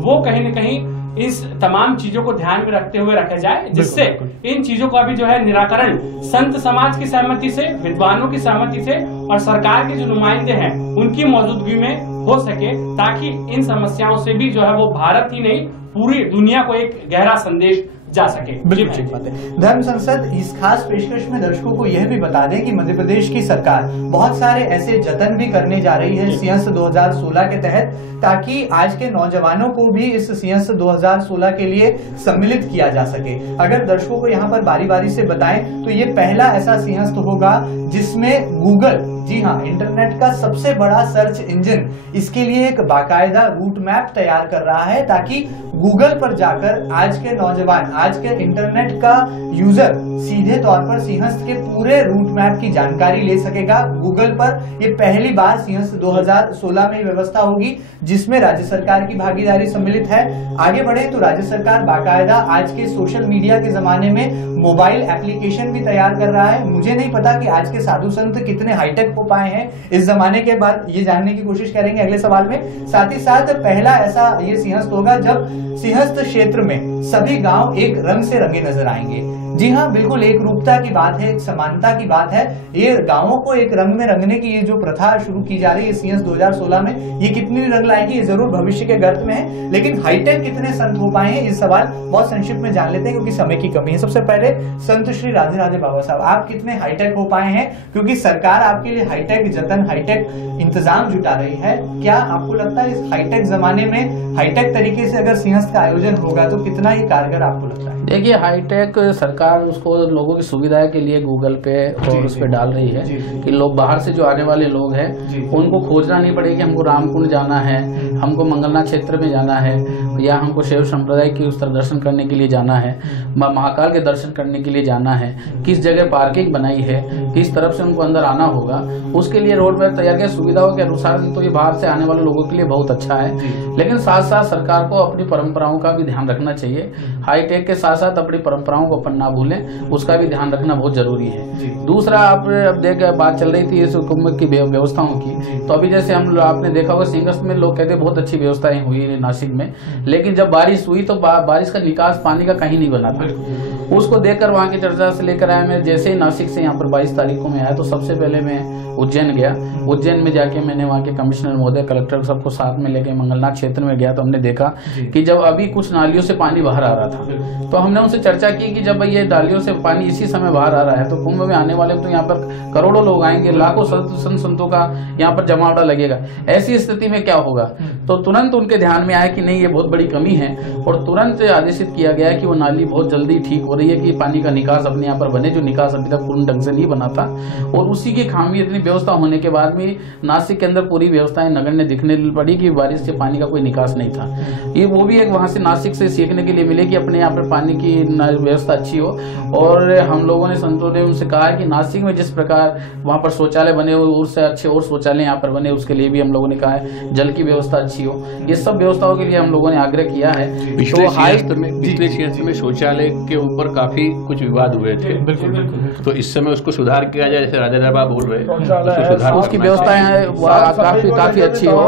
वो कहीं न कहीं इस तमाम चीजों को ध्यान में रखते हुए रखा जाए, जिससे इन चीजों का भी जो है निराकरण संत समाज की सहमति से, विद्वानों की सहमति से और सरकार के जो नुमाइंदे हैं उनकी मौजूदगी में हो सके, ताकि इन समस्याओं से भी जो है वो भारत ही नहीं पूरी दुनिया को एक गहरा संदेश जा सके। बिल्कुल ठीक बात है। धर्म संसद इस खास पेशकश में दर्शकों को यह भी बता दें कि मध्य प्रदेश की सरकार बहुत सारे ऐसे जतन भी करने जा रही है सिंहस्थ 2016 के तहत, ताकि आज के नौजवानों को भी इस सिंहस्थ 2016 के लिए सम्मिलित किया जा सके। अगर दर्शकों को यहाँ पर बारी बारी से बताएं तो ये पहला ऐसा सिंहस्थ होगा जिसमें गूगल, जी हाँ, इंटरनेट का सबसे बड़ा सर्च इंजन, इसके लिए एक बाकायदा रूट मैप तैयार कर रहा है, ताकि गूगल पर जाकर आज के नौजवान, आज के इंटरनेट का यूजर सीधे तौर पर सिंहस्थ के पूरे रूट मैप की जानकारी ले सकेगा। गूगल पर ये पहली बार सिंहस्थ 2016 में व्यवस्था होगी जिसमें राज्य सरकार की भागीदारी सम्मिलित है। आगे बढ़े तो राज्य सरकार बाकायदा आज के सोशल मीडिया के जमाने में मोबाइल एप्लीकेशन भी तैयार कर रहा है। मुझे नहीं पता कि आज के साधु संत कितने हाईटेक हो पाए हैं इस जमाने के बाद, ये जानने की कोशिश करेंगे अगले सवाल में। साथ ही साथ पहला ऐसा ये सिंहस्थ होगा जब सिंहस्थ क्षेत्र में सभी गांव एक रंग से रंगे नजर आएंगे। जी हाँ, बिल्कुल एक रूपता की बात है, एक समानता की बात है। ये गांवों को एक रंग में रंगने की ये जो प्रथा शुरू की जा रही है सिंहस्थ 2016 में, ये कितनी रंग लाएगी ये जरूर भविष्य के गर्त में है, लेकिन हाईटेक कितने संत हो पाए हैं इस सवाल बहुत संक्षिप्त में जान लेते हैं क्योंकि समय की कमी है। सबसे पहले संत श्री राधे राधे बाबा साहब, आप कितने हाईटेक हो पाए हैं, क्योंकि सरकार आपके लिए हाईटेक जतन, हाईटेक इंतजाम जुटा रही है। क्या आपको लगता है इस हाईटेक जमाने में हाईटेक तरीके से अगर सिंहस्थ का आयोजन होगा तो कितना ही कारगर आपको लगता है? देखिए, हाईटेक सरकार उसको लोगों की सुविधा के लिए गूगल पे और उस पे डाल रही है कि लोग बाहर से जो आने वाले लोग हैं उनको खोजना नहीं पड़ेगा, हमको रामकुंड जाना है, हमको मंगलनाथ क्षेत्र में जाना है, या हमको शैव संप्रदाय की उस तरह दर्शन करने के लिए जाना है, महाकाल के दर्शन करने के लिए जाना है, किस जगह पार्किंग बनाई है, किस तरफ से उनको अंदर आना होगा, उसके लिए रोड मैप तैयार किया। सुविधाओं के अनुसार तो ये बाहर से आने वाले लोगों के लिए बहुत अच्छा है, लेकिन साथ साथ सरकार को अपनी परंपराओं का भी ध्यान रखना चाहिए। हाईटेक के साथ साथ अपनी परंपराओं को अपन ना भूलें, उसका भी ध्यान रखना बहुत जरूरी है। दूसरा, आप अब देख बात चल रही थी इस कुंभ की व्यवस्थाओं की, तो अभी जैसे आपने देखा होगा सिंहस्थ में लोग कहते बहुत अच्छी व्यवस्थाएं हुई नासिक में, लेकिन जब बारिश हुई तो बारिश का निकास पानी का कहीं नहीं बना था। उसको देखकर वहां की चर्चा से लेकर आया मैं, जैसे ही नासिक से यहाँ पर 22 तारीख को मैं आया तो सबसे पहले मैं उज्जैन गया। उज्जैन में जाके मैंने वहाँ के कमिश्नर महोदय, कलेक्टर सबको साथ में लेके मंगलनाथ क्षेत्र में गया, तो हमने देखा कि जब अभी कुछ नालियों से पानी बाहर आ रहा था, तो हमने उनसे चर्चा की कि जब ये नालियों से पानी इसी समय बाहर आ रहा है तो कुंभ में आने वाले तो यहाँ पर करोड़ों लोग आएंगे, लाखों संतों का यहाँ पर जमावड़ा लगेगा, ऐसी स्थिति में क्या होगा? तो तुरंत उनके ध्यान में आया कि नहीं, ये बहुत बड़ी कमी है, और तुरंत आदेशित किया गया कि वो नाली बहुत जल्दी ठीक हो रही है कि पानी का निकास अपने यहाँ पर बने, जो निकास अभी तक पूर्ण ढंग से नहीं बना था। और उसी की खामी, इतनी व्यवस्था होने के बाद भी नासिक के अंदर पूरी व्यवस्थाएं नगण्य दिखने पड़ी कि बारिश से पानी का कोई निकास नहीं था। ये वो भी एक वहां से नासिक से सीखने के लिए मिले कि अपने यहाँ पर पानी की व्यवस्था अच्छी हो। और हम लोगों ने, संतों ने उनसे कहा कि नासिक में जिस प्रकार वहां पर शौचालय बने हुए, उससे अच्छे और शौचालय यहाँ पर बने, उसके लिए भी हम लोगों ने कहा है, जल की व्यवस्था अच्छी हो। ये सब व्यवस्थाओं के लिए हम लोगों ने आग्रह किया है। पिछले सिंहस्थ में शौचालय के ऊपर काफी कुछ विवाद हुए थे, बिल्कुल, तो इस समय उसको सुधार किया जाए, जैसे राजा दरबार बोल रहे हैं, उसकी व्यवस्थाएं काफी अच्छी हो।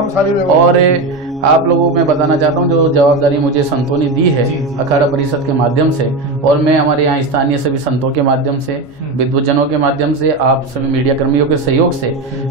और आप लोगों को मैं बताना चाहता हूँ, जो जवाबदारी मुझे संतों ने दी है अखाड़ा परिषद के माध्यम से, और मैं हमारे यहाँ स्थानीय सभी संतों के माध्यम से, विद्वजनों के माध्यम से, आप सभी मीडिया कर्मियों के सहयोग से,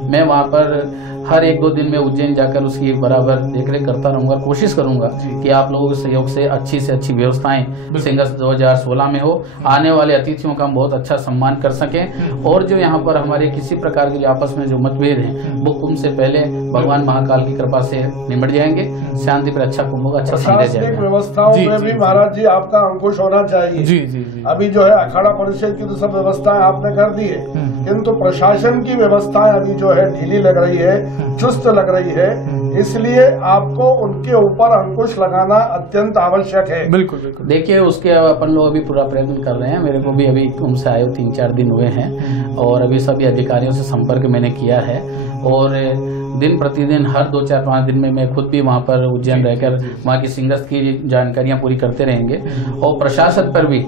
मैं वहाँ पर हर 1-2 दिन में उज्जैन जाकर उसकी बराबर देखरेख करता रहूंगा। कोशिश करूंगा कि आप लोगों के सहयोग से अच्छी व्यवस्थाएं सिंहस्थ 2016 में हो, आने वाले अतिथियों का हम बहुत अच्छा सम्मान कर सकें, और जो यहाँ पर हमारे किसी प्रकार के आपस में जो मतभेद हैं वो कुंभ से पहले भगवान महाकाल की कृपा से निमट जाएंगे, शांति पर अच्छा कुंभ होगा, अच्छा संदेश जाएगा। व्यवस्थाओं में भी महाराज जी आपका अंकुश होना चाहिए। जी। अभी जो है अखाड़ा परिषद की तो सब व्यवस्थाएं आपने कर दी है, किंतु प्रशासन की व्यवस्थाएं अभी जो है ढीली लग रही है, चुस्त लग रही है, इसलिए आपको उनके ऊपर अंकुश लगाना अत्यंत आवश्यक है। बिल्कुल। देखिए, उसके अपन लोग अभी पूरा प्रयत्न कर रहे हैं। मेरे को भी अभी कुंभ से आए 3-4 दिन हुए हैं, और अभी सभी अधिकारियों से संपर्क मैंने किया है, और दिन प्रतिदिन हर 2-4-5 दिन में मैं खुद भी वहाँ पर उज्जैन रहकर वहाँ की सिंहस्थ की जानकारियाँ पूरी करते रहेंगे। और प्रशासन पर भी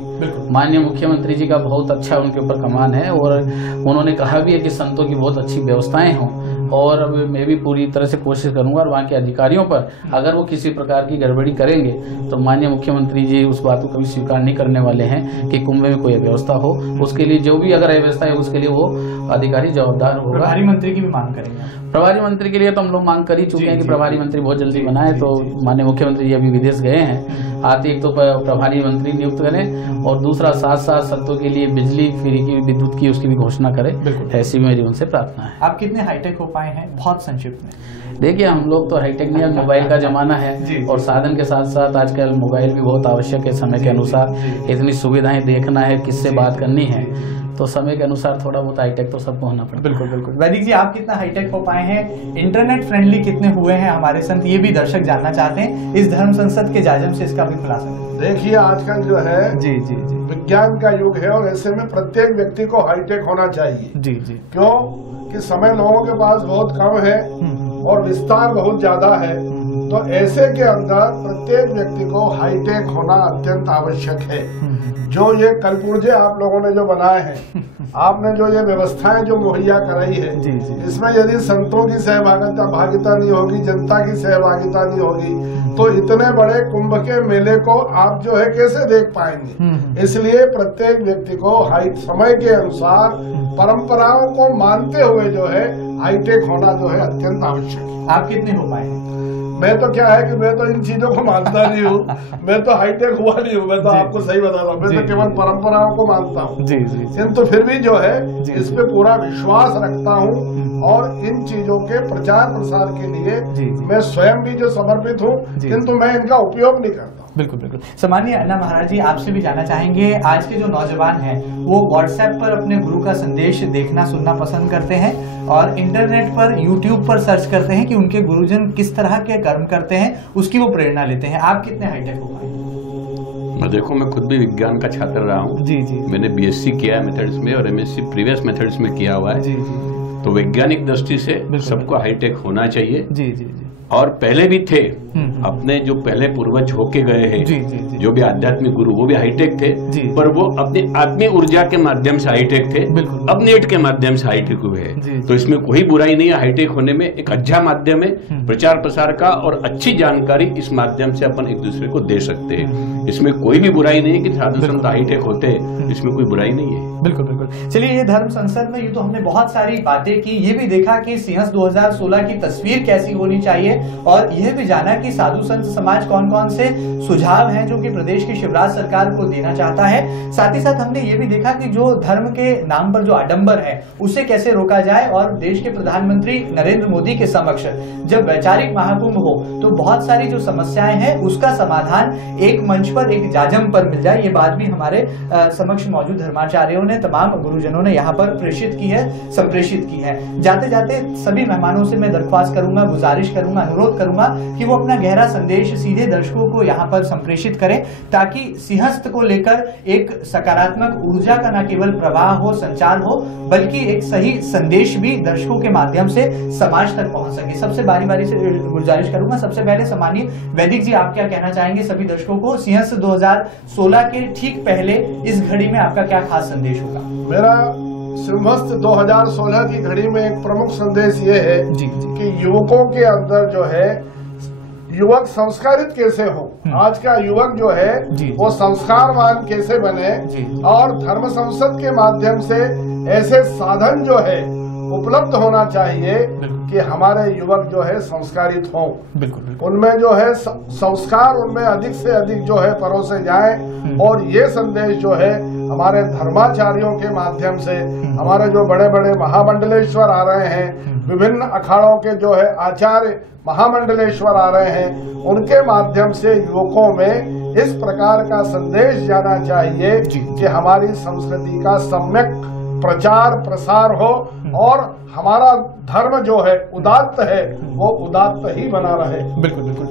माननीय मुख्यमंत्री जी का बहुत अच्छा उनके ऊपर कमान है, और उन्होंने कहा भी है कि संतों की बहुत अच्छी व्यवस्थाएं हों, और अब मैं भी पूरी तरह से कोशिश करूंगा और वहाँ के अधिकारियों पर अगर वो किसी प्रकार की गड़बड़ी करेंगे तो माननीय मुख्यमंत्री जी उस बात को कभी स्वीकार नहीं करने वाले हैं कि कुंभ में कोई अव्यवस्था हो। उसके लिए जो भी अगर अव्यवस्था है उसके लिए वो अधिकारी जवाबदार होगा। प्रभारी मंत्री की भी मांग करेंगे। प्रभारी मंत्री के लिए तो हम लोग मांग कर ही चुके हैं कि प्रभारी मंत्री बहुत जल्दी बनाए। तो माननीय मुख्यमंत्री जी अभी विदेश गए हैं, आते एक तो प्रभारी मंत्री नियुक्त करें और दूसरा 7 शर्तों के लिए बिजली फ्री की, विद्युत की, उसकी भी घोषणा करें। ऐसी मेरी उनसे प्रार्थना है। आप कितने हाईटेक हो पाए हैं बहुत संक्षिप्त में? देखिए हम लोग तो हाईटेक नहीं, मोबाइल का जमाना है और साधन के साथ साथ आजकल मोबाइल भी बहुत आवश्यक है। समय के अनुसार इतनी सुविधाएं देखना है, किससे बात करनी है, तो समय के अनुसार थोड़ा बहुत हाईटेक तो सबको होना पड़ता है। बिल्कुल बिल्कुल। वैदिक जी आप कितना हाईटेक हो पाए हैं, इंटरनेट फ्रेंडली कितने हुए हैं हमारे संत, ये भी दर्शक जानना चाहते हैं। इस धर्म संसद के जाजम से इसका भी खुलासा करें। देखिए आजकल जो है जी जी जी विज्ञान का युग है और ऐसे में प्रत्येक व्यक्ति को हाईटेक होना चाहिए। जी जी। क्यों कि समय लोगों के पास बहुत कम है और विस्तार बहुत ज्यादा है, तो ऐसे के अंदर प्रत्येक व्यक्ति को हाईटेक होना अत्यंत आवश्यक है। जो ये कलपुर्जे आप लोगों ने जो बनाए हैं, आपने जो ये व्यवस्थाएं जो मुहैया कराई है, इसमें यदि संतों की सहभागिता नहीं होगी, जनता की सहभागिता नहीं होगी, तो इतने बड़े कुंभ के मेले को आप जो है कैसे देख पाएंगे। इसलिए प्रत्येक व्यक्ति को समय के अनुसार परंपराओं को मानते हुए जो है हाईटेक होना जो है अत्यंत आवश्यक है। आप कितने हो पाए हैं? मैं तो क्या है कि मैं तो इन चीजों को मानता नहीं हूँ, मैं तो हाईटेक हुआ नहीं हूँ, मैं तो आपको सही बता रहा हूँ, मैं तो केवल परंपराओं को मानता हूँ। जी जी। किंतु फिर भी जो है इस पे पूरा विश्वास रखता हूँ और इन चीजों के प्रचार प्रसार के लिए मैं स्वयं भी जो समर्पित हूँ, किंतु मैं इनका उपयोग नहीं करता। बिल्कुल बिल्कुल। सम्मानीय अन्ना महाराज जी आपसे भी जानना चाहेंगे, आज के जो नौजवान हैं वो व्हाट्सएप पर अपने गुरु का संदेश देखना सुनना पसंद करते हैं और इंटरनेट पर यूट्यूब पर सर्च करते हैं कि उनके गुरुजन किस तरह के कर्म करते हैं, उसकी वो प्रेरणा लेते हैं। आप कितने हाईटेक हो पाए? मैं देखो मैं खुद भी विज्ञान का छात्र रहा हूँ। जी जी। मैंने बीएससी किया है मेथड्स में और एमएससी प्रीवियस मेथड्स में किया हुआ है। जी जी। तो वैज्ञानिक दृष्टि से सबको हाईटेक होना चाहिए। जी जी जी। और पहले भी थे अपने जो पहले पूर्वज होके गए हैं, जो भी आध्यात्मिक गुरु वो भी हाईटेक थे, पर वो अपनी आत्मीय ऊर्जा के माध्यम से हाईटेक थे, अब नेट के माध्यम से हाईटेक हुए हैं। तो इसमें कोई बुराई नहीं है, हाईटेक होने में एक अच्छा माध्यम है प्रचार प्रसार का और अच्छी जानकारी इस माध्यम से अपन एक दूसरे को दे सकते हैं। इसमें कोई भी बुराई नहीं है कि साधु संत हाईटेक होते हैं, इसमें कोई बुराई नहीं है। बिल्कुल बिल्कुल। चलिए ये धर्म संसद में ये तो हमने बहुत सारी बातें की, ये भी देखा कि सिंहस्थ 2016 की तस्वीर कैसी होनी चाहिए और यह भी जाना कि साधु संत समाज कौन कौन से सुझाव हैं जो कि प्रदेश की शिवराज सरकार को देना चाहता है। साथ ही साथ हमने ये भी देखा कि जो धर्म के नाम पर जो आडंबर है उसे कैसे रोका जाए और देश के प्रधानमंत्री नरेंद्र मोदी के समक्ष जब वैचारिक महाकुंभ हो तो बहुत सारी जो समस्याएं हैं उसका समाधान एक मंच पर एक जाजम पर मिल जाए। ये बात भी हमारे समक्ष मौजूद धर्माचार्यों ने, तमाम गुरुजनों ने यहाँ पर प्रेषित की है, संप्रेषित की है। जाते जाते सभी मेहमानों से मैं दरख्वास्त करूंगा, गुजारिश करूंगा, अनुरोध करूंगा कि वो अपना गहरा संदेश सीधे दर्शकों को यहाँ पर संप्रेषित करें ताकि सिंहस्थ को लेकर एक सकारात्मक ऊर्जा का न केवल प्रवाह हो, संचार हो, बल्कि एक सही संदेश भी दर्शकों के माध्यम से समाज तक पहुंच सके। सबसे बारी बारी से गुजारिश करूंगा, सबसे पहले सम्मानित वैदिक जी आप क्या कहना चाहेंगे सभी दर्शकों को, सिंहस्थ 2016 के ठीक पहले इस घड़ी में आपका क्या खास संदेश होगा? मेरा सिंहस्थ 2016 की घड़ी में एक प्रमुख संदेश ये है कि युवकों के अंदर जो है युवक संस्कारित कैसे हो, आज का युवक जो है वो संस्कारवान कैसे बने और धर्म संसद के माध्यम से ऐसे साधन जो है उपलब्ध होना चाहिए कि हमारे युवक जो है संस्कारित हों, उनमें जो है संस्कार उनमें अधिक से अधिक जो है परोसे जाए। और ये संदेश जो है हमारे धर्माचार्यों के माध्यम से, हमारे जो बड़े बड़े महामंडलेश्वर आ रहे हैं, विभिन्न अखाड़ों के जो है आचार्य महामंडलेश्वर आ रहे हैं, उनके माध्यम से युवकों में इस प्रकार का संदेश जाना चाहिए कि हमारी संस्कृति का सम्यक प्रचार प्रसार हो और हमारा धर्म जो है उदात्त है वो उदात्त ही बना रहे। बिल्कुल बिल्कुल।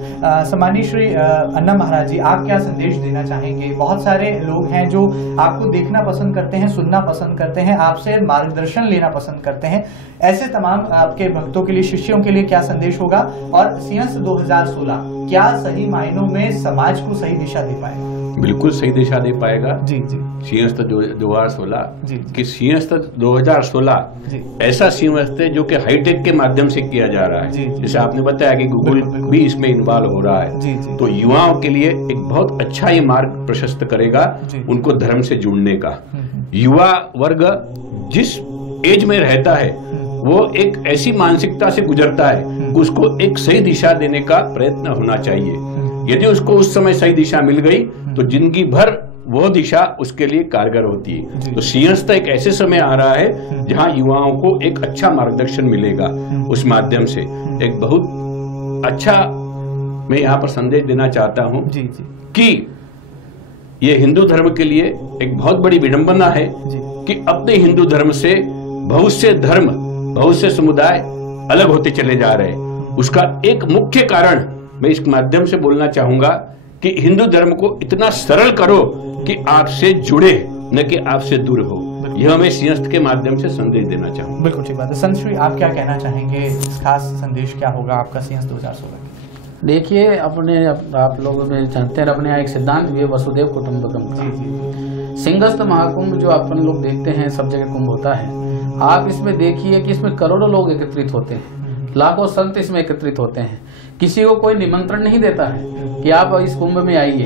सम्मानीय श्री अन्ना महाराज जी आप क्या संदेश देना चाहेंगे? बहुत सारे लोग हैं जो आपको देखना पसंद करते हैं, सुनना पसंद करते हैं, आपसे मार्गदर्शन लेना पसंद करते हैं, ऐसे तमाम आपके भक्तों के लिए, शिष्यों के लिए क्या संदेश होगा और सिंहस्थ 2016 क्या सही मायनों में समाज को सही दिशा दे पाएगा? बिल्कुल सही दिशा दे पाएगा। जी जी सिंहस्थ 2016 जी। कि सिंहस्थ 2016 जी। ऐसा सिंहस्थ है जो कि हाईटेक के माध्यम से किया जा रहा है। जी, जी। जैसे आपने बताया कि गूगल बिल्कुल, बिल्कुल। भी इसमें इन्वॉल्व हो रहा है। जी, जी। तो युवाओं के लिए एक बहुत अच्छा ये मार्ग प्रशस्त करेगा जी। उनको धर्म से जुड़ने का। युवा वर्ग जिस एज में रहता है वो एक ऐसी मानसिकता से गुजरता है कि उसको एक सही दिशा देने का प्रयत्न होना चाहिए। यदि उसको उस समय सही दिशा मिल गई तो जिंदगी भर वो दिशा उसके लिए कारगर होती है। तो सिंहस्थ एक ऐसे समय आ रहा है जहां युवाओं को एक अच्छा मार्गदर्शन मिलेगा उस माध्यम से। एक बहुत अच्छा मैं यहाँ पर संदेश देना चाहता हूँ जी जी कि ये हिंदू धर्म के लिए एक बहुत बड़ी विडंबना है कि अपने हिंदू धर्म से बहुत से धर्म, बहुत से समुदाय अलग होते चले जा रहे हैं। उसका एक मुख्य कारण मैं इस माध्यम से बोलना चाहूंगा कि हिंदू धर्म को इतना सरल करो कि आपसे जुड़े, न कि आपसे दूर हो। यह मैं सिंहस्थ के माध्यम से संदेश देना चाहूंगा। बिल्कुल ठीक बात है। संत श्री, आप क्या कहना चाहेंगे? खास संदेश क्या होगा आपका सिंहस्थ 2016? देखिए, आप लोग जानते हैं अपने यहाँ एक सिद्धांत भी है, वसुदेव कुटुंबकम का। सिंहस्थ महाकुंभ जो अपन लोग देखते हैं, सब जगह कुंभ होता है। आप इसमें देखिए कि इसमें करोड़ों लोग एकत्रित होते हैं, लाखों संत इसमें एकत्रित होते हैं। किसी को कोई निमंत्रण नहीं देता है कि आप इस कुंभ में आइए।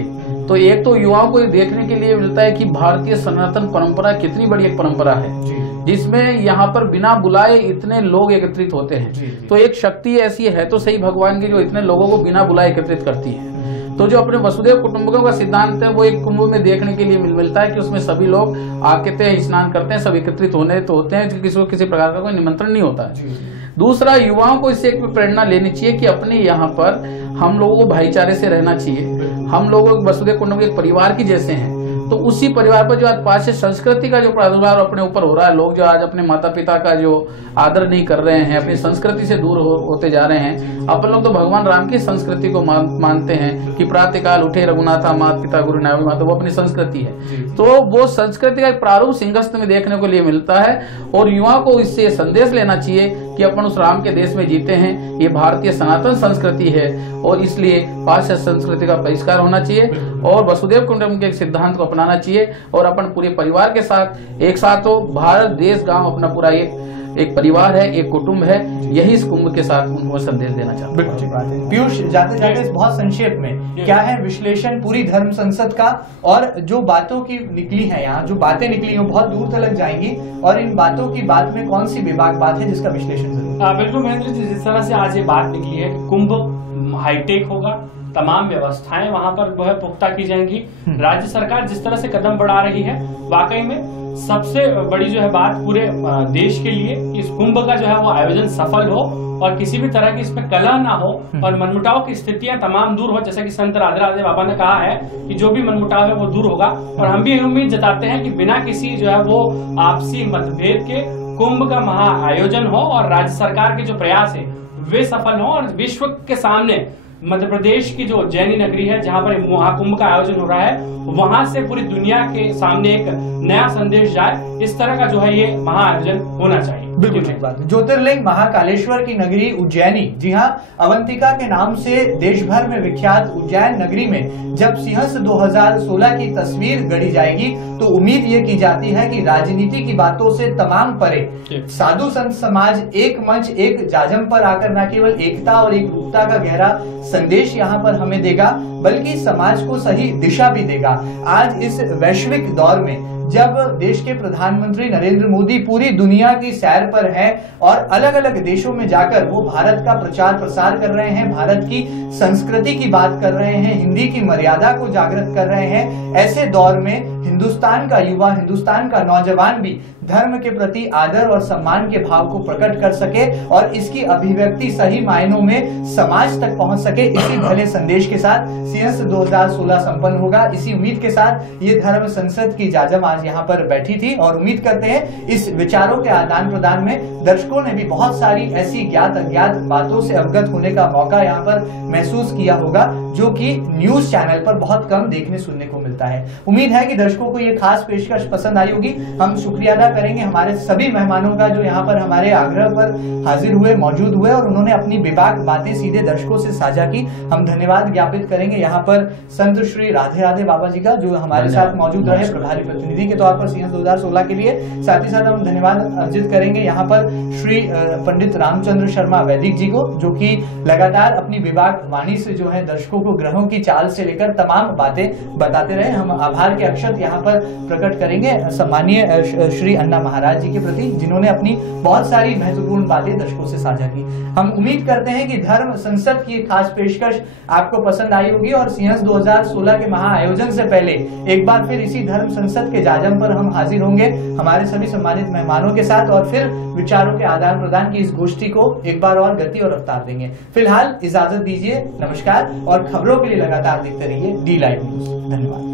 तो एक तो युवाओं को देखने के लिए मिलता है कि भारतीय सनातन परंपरा कितनी बड़ी एक परंपरा है, जिसमें यहाँ पर बिना बुलाए इतने लोग एकत्रित होते हैं। तो एक शक्ति ऐसी है तो सही भगवान की, जो इतने लोगों को बिना बुलाए एकत्रित करती है। तो जो अपने वसुदेव कुटुंबकम का सिद्धांत है वो एक कुंभ में देखने के लिए मिलता है कि उसमें सभी लोग आके स्नान करते हैं, सब एकत्रित होने तो होते हैं, किसी को किसी प्रकार का कोई निमंत्रण नहीं होता है। दूसरा, युवाओं को इससे एक प्रेरणा लेनी चाहिए कि अपने यहाँ पर हम लोगों को भाईचारे से रहना चाहिए। हम लोग वसुदेव कुटुंबकम एक परिवार की जैसे हैं। तो उसी परिवार पर जो आज पाश्चात्य संस्कृति का जो प्रादुर्भाव अपने ऊपर हो रहा है, लोग जो आज अपने माता पिता का जो आदर नहीं कर रहे हैं, अपनी संस्कृति से दूर होते जा रहे हैं। अपन लोग तो भगवान राम की संस्कृति को मानते हैं कि प्रातःकाल उठे रघुनाथा माता पिता गुरु नावी माता, वो अपनी संस्कृति है। तो वो संस्कृति का एक प्रारूप सिंहस्थ में देखने को लिए मिलता है। और युवाओं को इससे संदेश लेना चाहिए कि अपन उस राम के देश में जीते हैं, ये भारतीय सनातन संस्कृति है और इसलिए पाश्चात्य संस्कृति का बहिष्कार होना चाहिए और वसुदेव कुटुंबकम के सिद्धांत को अपनाना चाहिए। और अपन पूरे परिवार के साथ एक साथ हो, भारत देश गांव अपना पूरा एक परिवार है, एक कुटुंब है। यही इस कुंभ के साथ उनको संदेश देना चाहता हूँ। पीयूष, जाते जाते बहुत संक्षेप में क्या है विश्लेषण पूरी धर्म संसद का, और जो बातों की निकली है, यहाँ जो बातें निकली वो बहुत दूर तक जाएंगी, और इन बातों की बात में कौन सी विभाग बात है जिसका विश्लेषण जरूर? बिल्कुल महेंद्र जी, जिस तरह से आज ये बात निकली है कि कुंभ हाईटेक होगा, तमाम व्यवस्थाएं वहां पर वह पुख्ता की जाएंगी। राज्य सरकार जिस तरह से कदम बढ़ा रही है, वाकई में सबसे बड़ी जो है बात पूरे देश के लिए इस कुंभ का जो है वो आयोजन सफल हो और किसी भी तरह की इसमें कलह ना हो और मनमुटाव की स्थितियां तमाम दूर हो। जैसे कि संत राधे राधे बाबा ने कहा है कि जो भी मनमुटाव है वो दूर होगा, और हम भी उम्मीद जताते हैं कि बिना किसी जो है वो आपसी मतभेद के कुंभ का महा आयोजन हो और राज्य सरकार के जो प्रयास है वे सफल हो और विश्व के सामने मध्य प्रदेश की जो उज्जैनी नगरी है जहां पर महाकुंभ का आयोजन हो रहा है, वहां से पूरी दुनिया के सामने एक नया संदेश जाए। इस तरह का जो है ये महाआयोजन होना चाहिए। बिल्कुल ठीक बात है। ज्योतिर्लिंग महाकालेश्वर की नगरी उज्जैनी, जी हाँ, अवंतिका के नाम से देश भर में विख्यात उज्जैन नगरी में जब सिंहस्थ 2016 की तस्वीर गढ़ी जाएगी तो उम्मीद ये की जाती है कि राजनीति की बातों से तमाम परे साधु संत समाज एक मंच, एक जाजम पर आकर न केवल एकता और एक रूपता का गहरा संदेश यहाँ पर हमें देगा, बल्कि समाज को सही दिशा भी देगा। आज इस वैश्विक दौर में जब देश के प्रधानमंत्री नरेंद्र मोदी पूरी दुनिया की सैर पर हैं और अलग अलग देशों में जाकर वो भारत का प्रचार प्रसार कर रहे हैं, भारत की संस्कृति की बात कर रहे हैं, हिंदी की मर्यादा को जागृत कर रहे हैं, ऐसे दौर में हिंदुस्तान का युवा, हिंदुस्तान का नौजवान भी धर्म के प्रति आदर और सम्मान के भाव को प्रकट कर सके और इसकी अभिव्यक्ति सही मायनों में समाज तक पहुंच सके, इसी भले संदेश के साथ सिंहस्थ 2016 संपन्न होगा। इसी उम्मीद के साथ ये धर्म संसद की जाजम आज यहाँ पर बैठी थी और उम्मीद करते हैं इस विचारों के आदान प्रदान में दर्शकों ने भी बहुत सारी ऐसी ज्ञात अज्ञात बातों से अवगत होने का मौका यहाँ पर महसूस किया होगा, जो कि न्यूज चैनल पर बहुत कम देखने सुनने को मिलता है। मिलता है। उम्मीद है कि दर्शकों को ये खास पेशकश पसंद आई होगी। हम शुक्रिया अदा करेंगे हमारे सभी मेहमानों का जो यहाँ पर हमारे आग्रह पर हाजिर हुए, मौजूद हुए और उन्होंने अपनी बेबाक बातें सीधे दर्शकों से साझा की। हम धन्यवाद ज्ञापित करेंगे यहाँ पर संत श्री राधे राधे बाबा जी का, जो हमारे साथ मौजूद रहे प्रभारी प्रतिनिधि के तौर पर सिंहस्थ 2016 के लिए। साथ ही साथ हम धन्यवाद अर्जित करेंगे यहाँ पर श्री पंडित रामचंद्र शर्मा वैदिक जी को, जो कि लगातार अपनी बेबाक वाणी से जो है दर्शकों को ग्रहों की चाल से लेकर तमाम बातें बताते रहे। हम आभार के अक्षत यहाँ पर प्रकट करेंगे सम्मानीय श्री अन्ना महाराज जी के प्रति, जिन्होंने अपनी बहुत सारी महत्वपूर्ण बातें दर्शकों से साझा की। हम उम्मीद करते हैं कि धर्म संसद की खास पेशकश आपको पसंद आई होगी और सिंहस्थ 2016 के महाआयोजन से पहले एक बार फिर इसी धर्म संसद के जाजम पर हम हाजिर होंगे हमारे सभी सम्मानित मेहमानों के साथ और फिर विचारों के आदान प्रदान की इस गोष्ठी को एक बार और गति और रफ्तार देंगे। फिलहाल इजाजत दीजिए, नमस्कार और खबरों के लिए लगातार देखते रहिए D-Live न्यूज। धन्यवाद।